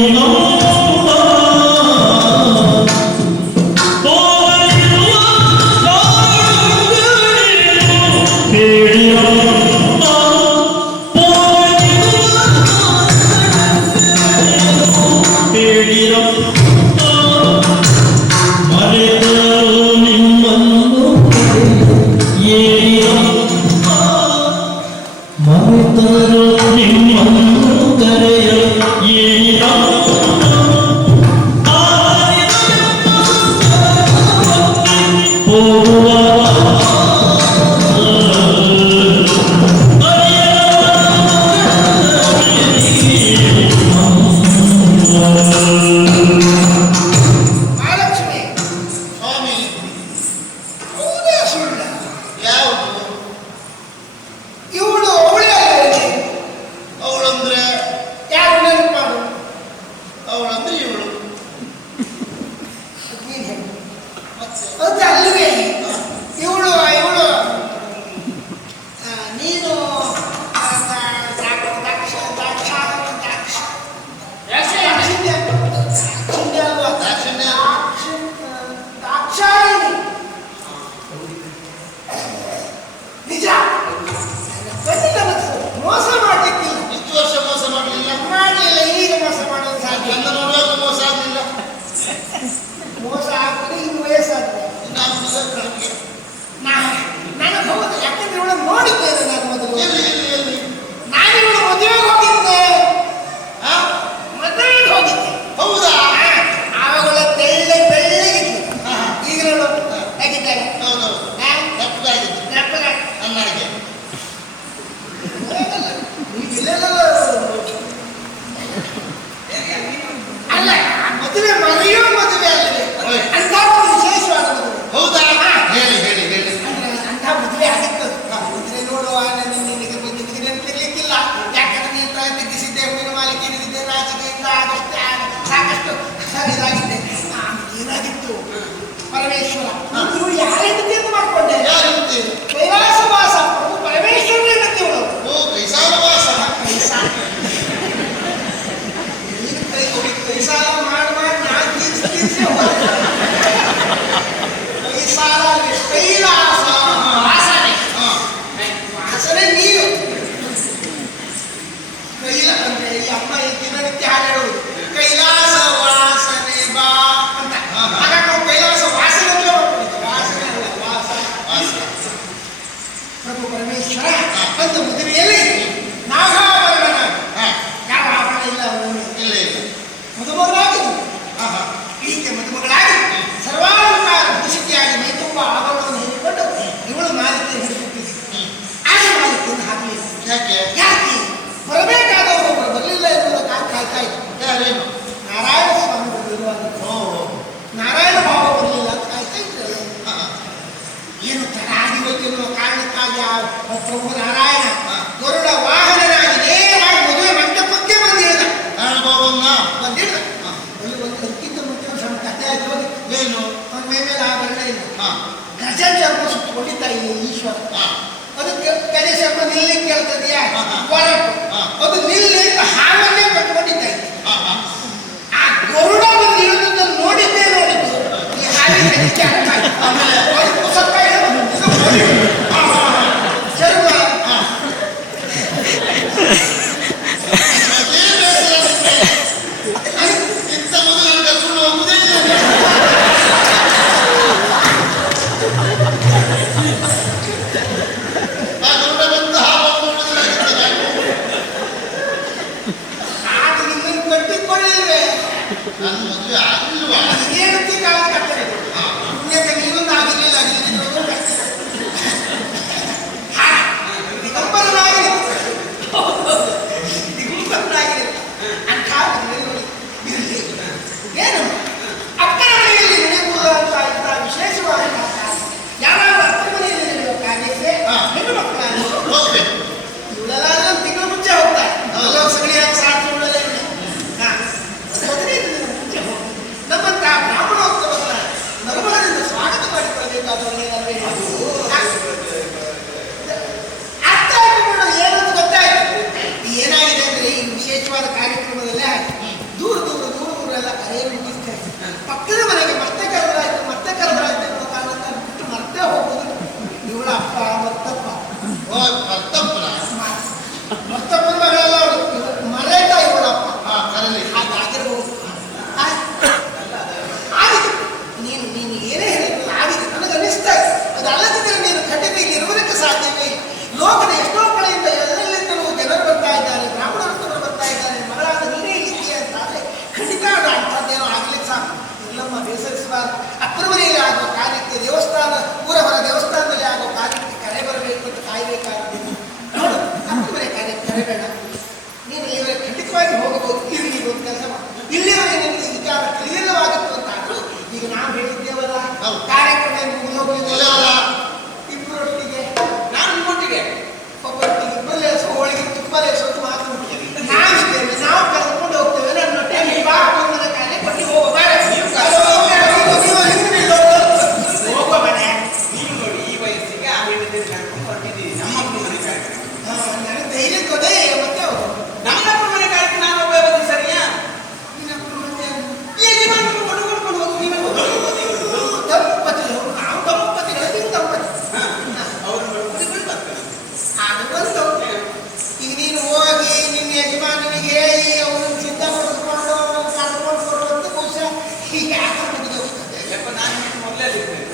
ಇಲ್ಲ. ಹಾ ಗಜ ಚರ್ಮ ಸುತ್ತಕೊಂಡಿದ್ದ ಇಲ್ಲಿ ಈಶ್ವರ. ಹಾ ಅದಕ್ಕೆ ಕೆನೆ ಚರ್ಮ ನಿಲ್ಲಿಕ್ಕೆ ಕೇಳ್ತದೆಯಾ ಹಾ, ಹಾ. ಹೊರಟು ಹಾ. ಅದು ನಿಲ್ಲಿ ಅಂತ ಹಾವನ್ನೇ ಕಟ್ಕೊಂಡಿದ್ದ ಇಲ್ಲಿ. ಹಾ ಹಾ ಆ ಗರುಡ ಬಂದು ಇಳಿದುದನ್ನು ನೋಡಿದ್ದೇ ನೋಡಿದ್ದು ಈ ಹಾವಿನ ಹೆಜ್ಜೆ ಅರ್ಥ ಆಯ್ತು. ಆಮೇಲೆ? ಅದು ಸ್ವಲ್ಪ ಚರ್ಮ ಅದೇ ಬೇಸರ ನಿಮ್ಗೆ. ಇಂಥ ಮೊದಲು ನಾನು ಕರ್ಕೊಂಡು ಹೋಗುವುದೇ ಇಲ್ಲ. ಆ ಗರುಡ ಬಂದು ಹಾವನ್ನು ನೋಡಿದ್ರೆ ಆಗ ನಿಮ್ಮನ್ನು ಕಟ್ಟಿಕೊಳ್ಳಿಲ್ವೇ ನನ್ನ ಮದುವೆ ಆಗಿಲ್ವಾ? ಏನಂತ ಕಾಲ ಕಟ್ಟರೆ ಪುಣ್ಯಕ್ಕೆ ನೀವೊಂದು ಆಗಿರ್ಲಿಲ್ಲ ದಿಗಂಬರನಾಗಿರಿ ದಿಗಂಬರನಾಗಿರಿ ಅಂಥ ನೋಡಿ ಇರಲಿ ಏನು ಅಪ್ಪನ ಮನೆಯಲ್ಲಿ ನಡೆಯುವುದಂತ ಇಂಥ ವಿಶೇಷವಾದಂತಹ ಯಾರಾದ್ರೂ ಅಪ್ಪನ ಮನೆಯಲ್ಲಿ ನಡೆಯಬೇಕಾಗಿದ್ರೆ ಹೆಣ್ಣು ಮಕ್ಕಳನ್ನು ಹೋಗ್ಬೇಕು. ಇವಳೆಲ್ಲ ತಿಂಗಳು ಮುಂಚೆ ಹೋಗ್ತಾರೆ ಎಲ್ಲ ಸಗಣಿಯಾಗಿ ಸಾಕು ಉಳ್ಳಲೇ ಇಲ್ಲ. ಹದಿನೈದು ದಿನ ಮುಂಚೆ ಹೋಗಿ ನಮ್ಮಂತಹ ಬ್ರಾಹ್ಮಣೋತ್ಸವಗಳ ನರ್ಮದಿಂದ ಸ್ವಾಗತ ಮಾಡಿಕೊಳ್ಳಬೇಕಾದವನ್ನೇ ಅರ್ಥ ಆಗಿಬಿಡೋ ಏನಂತ ಗೊತ್ತಾಯ್ತು. ಏನಾಗಿದೆ ಅಂದ್ರೆ ಈ ವಿಶೇಷವಾದ ಕಾರ್ಯಕ್ರಮದಲ್ಲೇ ದೂರ ದೂರ ದೂರ ದೂರ ಎಲ್ಲ ಕರೆಯನ್ನು ಮುಗಿಸ್ತಾ ಇದ್ದಾರೆ. ಪಕ್ಕದ ಮನೆಗೆ ಮತ್ತೆ ಕರೆದ್ರಾಯ್ತು ಅನ್ನೋ ಕಾರಣದಿಂದ ಬಿಟ್ಟು ಮತ್ತೆ ಹೋಗುದು ಇವಳ ಅಪ್ಪ ಮತ್ತಪ್ಪ ಓ ಕರ್ತವ್ಯನ ಮತ್ತಪ್ಪನ ಮಗಳೆಲ್ಲ ಅವಳು ಮರೇತ ಇವಳಪ್ಪ ಹಾ ಕರಲಿ. ಹಾಗಾಗಿರ್ಬಹುದು. ಆಗಿದೆ ನೀನು ಏನೇ ಹೇಳಿದ್ರು ಆಗಿದೆ ನನಗೆ ಅನಿಸ್ತಾ ಇದೆ. ಅದು ಅಲ್ಲದಿದ್ದರೆ ನೀನು ಖಂಡಿತ ಇಲ್ಲಿ ಇರುವುದಕ್ಕೆ ಸಾಧ್ಯವೇ ಇಲ್ಲ. ಲೋಕದ ಎಷ್ಟೋ ಕಡೆಯಿಂದ ಎಲ್ಲೆಲ್ಲಿಂದಲೂ ಜನರು ಬರ್ತಾ ಇದ್ದಾರೆ, ಬ್ರಾಹ್ಮಣರು ಬರ್ತಾ ಇದ್ದಾರೆ, ಮಗಳಾದ ನೀನೇ ಇಲ್ಲಿದ್ದೀಯ ಅಂತ ಆದರೆ ಖಂಡಿತ ಅದು ಅಂಥದ್ದೇನೋ ಆಗ್ಲಿಕ್ಕೆ ಸಾಕು. ಎಲ್ಲಮ್ಮ ಬೇಸರಿಸಬಾರದು. ಅಪ್ಪನ ಮನೆಯಲ್ಲಿ ಆಗುವ ಕಾರ್ಯಕ್ಕೆ ದೇವಸ್ಥಾನ ಊರ ಹೊರ ದೇವಸ್ಥಾನದಲ್ಲಿ ಆಗುವ ಕಾರ್ಯಕ್ಕೆ ಕರೆ ಬರಬೇಕು ಅಂತ ಕಾಯಬೇಕಾಗಿದೆ. ನೋಡು ಅಪ್ಪನ ಮನೆ ಕಾರ್ಯಕ್ಕೆ ಕರೆಬೇಡ. ನೀನು ಇಲ್ಲಿವರೆಗೆ ಖಂಡಿತವಾಗಿ ಹೋಗಬಹುದು. ಇಲ್ಲಿ ಒಂದು ಕೆಲಸ ಮಾಡು. ಇಲ್ಲಿವರೆಗೆ ನಿಮಗೆ ಈ ವಿಚಾರ ತಿಳಿಯಲ್ಲವಾಗಿತ್ತು ಅಂತಾದ್ರೂ ಈಗ ನಾವು ಹೇಳಿದ್ದೇವಲ್ಲ ಕಾರ್ಯಕ್ರಮ ಮುಗಿದು ಹೋಗಲಿಲ್ಲ. ಇಬ್ಬರೊಟ್ಟಿಗೆ ನಾನು ನಿಮ್ಮೊಟ್ಟಿಗೆ ಒಬ್ಬರೊಟ್ಟಿಗೆ ಇಬ್ಬರಲ್ಲೇ ಹೋಳಿಗೆ ತುಪ್ಪಲೇ ಸ್ವಲ್ಪ ಮಾತು ನಾವಿದ್ದೇವೆ. ನಾವು ಕರೆದುಕೊಂಡು ಹೋಗ್ತೇವೆ. ನನ್ನೊಟ್ಟಿಗೆ ಬಾ ಅಪ್ಪನ ಕಾರ್ಯ ಕೊಟ್ಟು ಹೋಗಬೇಡ. ಹೋಗುವ ಮನೆ ನೀವು ನೋಡಿ ಈ ವಯಸ್ಸಿಗೆ ಆ ಹೆಣ್ಣಿನ ಕರ್ಕೊಂಡು ಹೊರಟಿದ್ದೀರಿ ನಮ್ಮ ಅಪ್ಪನ ಮನೆ ಕಾರ್ಯಕ್ರಮ. ನನಗೆ ಧೈರ್ಯಕ್ಕೋದೆ ಮತ್ತೆ ಅವರು ನಮ್ಮ ಅಪ್ಪನ ಮನೆ ಕಾರ್ಯಕ್ರಮ ನಾನು ಹೋಗೋದು ಸರಿಯಾ? ಹೇಗೆ ಕೊಂಡುಕೊಂಡು ಹೋಗು. ನೀನು ದಂಪತಿ ನಾವು ದಂಪತಿ ನೀವು ದಂಪತಿ ಅವರು ಬರ್ತಾರೆ. ಅದು ಬಂದು ಈಗ ನೀನು ಹೋಗಿ ನಿನ್ನ ಯಜಮಾನನಿಗೆ ಹೇಳಿ ಅವನನ್ನು ಸಿದ್ಧ ಮಾಡಿಕೊಂಡು ಕರ್ಕೊಂಡು ಬರುವಂತ ಬಹುಶಃ ಹೀಗೆ ಮುಗಿದು ಹೋಗ್ತದೆ. ಯಾಕೆ ನಾನು ನಿಮಗೆ ಮೊದಲೇ ಇರ್ತೇನೆ.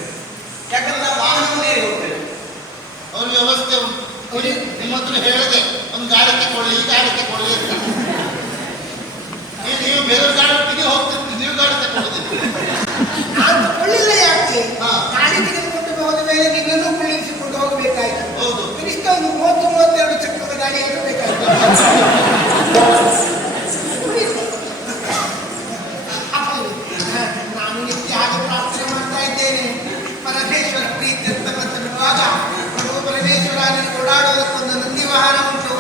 ಯಾಕಂದ್ರೆ ನಾವು ವಾಹನವನ್ನೇ ಹೋಗ್ತೇವೆ. ಅವ್ರ ವ್ಯವಸ್ಥೆ ಉಂಟು. ನಿಮ್ಮ ಹತ್ರ ಹೇಳಿದೆ ಒಂದು ಗಾಡಿ ತಗೊಳ್ಳಿ, ಈ ಗಾಡಿ ತಗೊಳ್ಳಿ ಅಂತ. ನೀವು ಬೇರೆ ಗಾಡಿ ಹೋಗ್ತಿರ್ತೀವಿ, ನೀವು ಗಾಡಿ ತಗೊಳ್ಳಿದ್ದೀರಿ. ನಾನು ತಗೊಳ್ಳಿಲ್ಲ. ಯಾಕೆ ಹಾ. ಗಾಡಿ ತೆಗೆದುಕೊಂಡು ಹೋದ ಮೇಲೆ ನಿನ್ನನ್ನು ಕುಳ್ಳಿರಿಸಿಕೊಂಡು ಹೋಗಬೇಕಾಯ್ತು. ಹೌದು. ಕನಿಷ್ಠ ಒಂದು 30-32 ಚಕ್ರದ ಗಾಡಿ ಇರಬೇಕಾಯ್ತು. ನಾನು ನಿತ್ಯ ಹಾಗೆ ಪ್ರಾರ್ಥನೆ ಮಾಡ್ತಾ ಇದ್ದೇನೆ. ಪರಮೇಶ್ವರ ಪ್ರೀತಿ ಅಂತ ಬಿಡುವಾಗ ಪ್ರಭು ಪರಮೇಶ್ವರ ನೀನು ಓಡಾಡೋದಕ್ಕೊಂದು ನಂದಿ ವಾಹನ ಉಂಟು.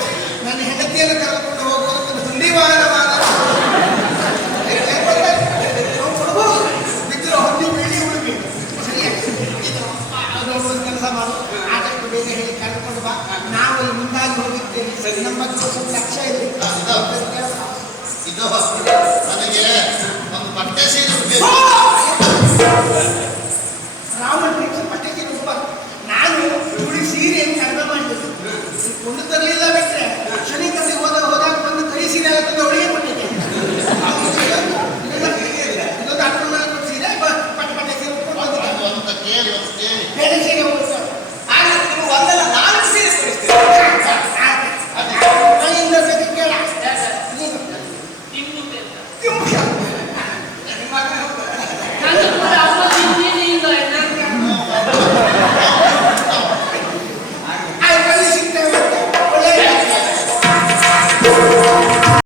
ನನ್ನ ಹೆಂಡತಿಯನ್ನು ಕರೆದುಕೊಂಡು ಹೋಗುವುದಕ್ಕೊಂದು ಹುಂಡಿ ವಾಹನವಾದ ಕೊಡ್ಬೋದು. ಬಿದ್ದಿರೋ ಹೊಂದಿ ಬೆಳ್ಳಿ ಉಳಿಬಿ ಸರಿಯಾಗಿ ಒಂದು ಕೆಲಸ ಮಾಡು. ಆದಷ್ಟು ಬೇಗ ಹೇಳಿ ಕರೆದುಕೊಂಡು ಬಾ. ನಾವು ಅಲ್ಲಿ ಮುಂದಾಗಿ ಹೋಗಿದ್ದೇವೆ. ನಮ್ಮ ಸ್ವಲ್ಪ ಲಕ್ಷ್ಯ ಇದೆ. ಇದು ನನಗೆ ಒಂದು ಬಟ್ಟೆ ಸೀರೆ ಬೇಕು.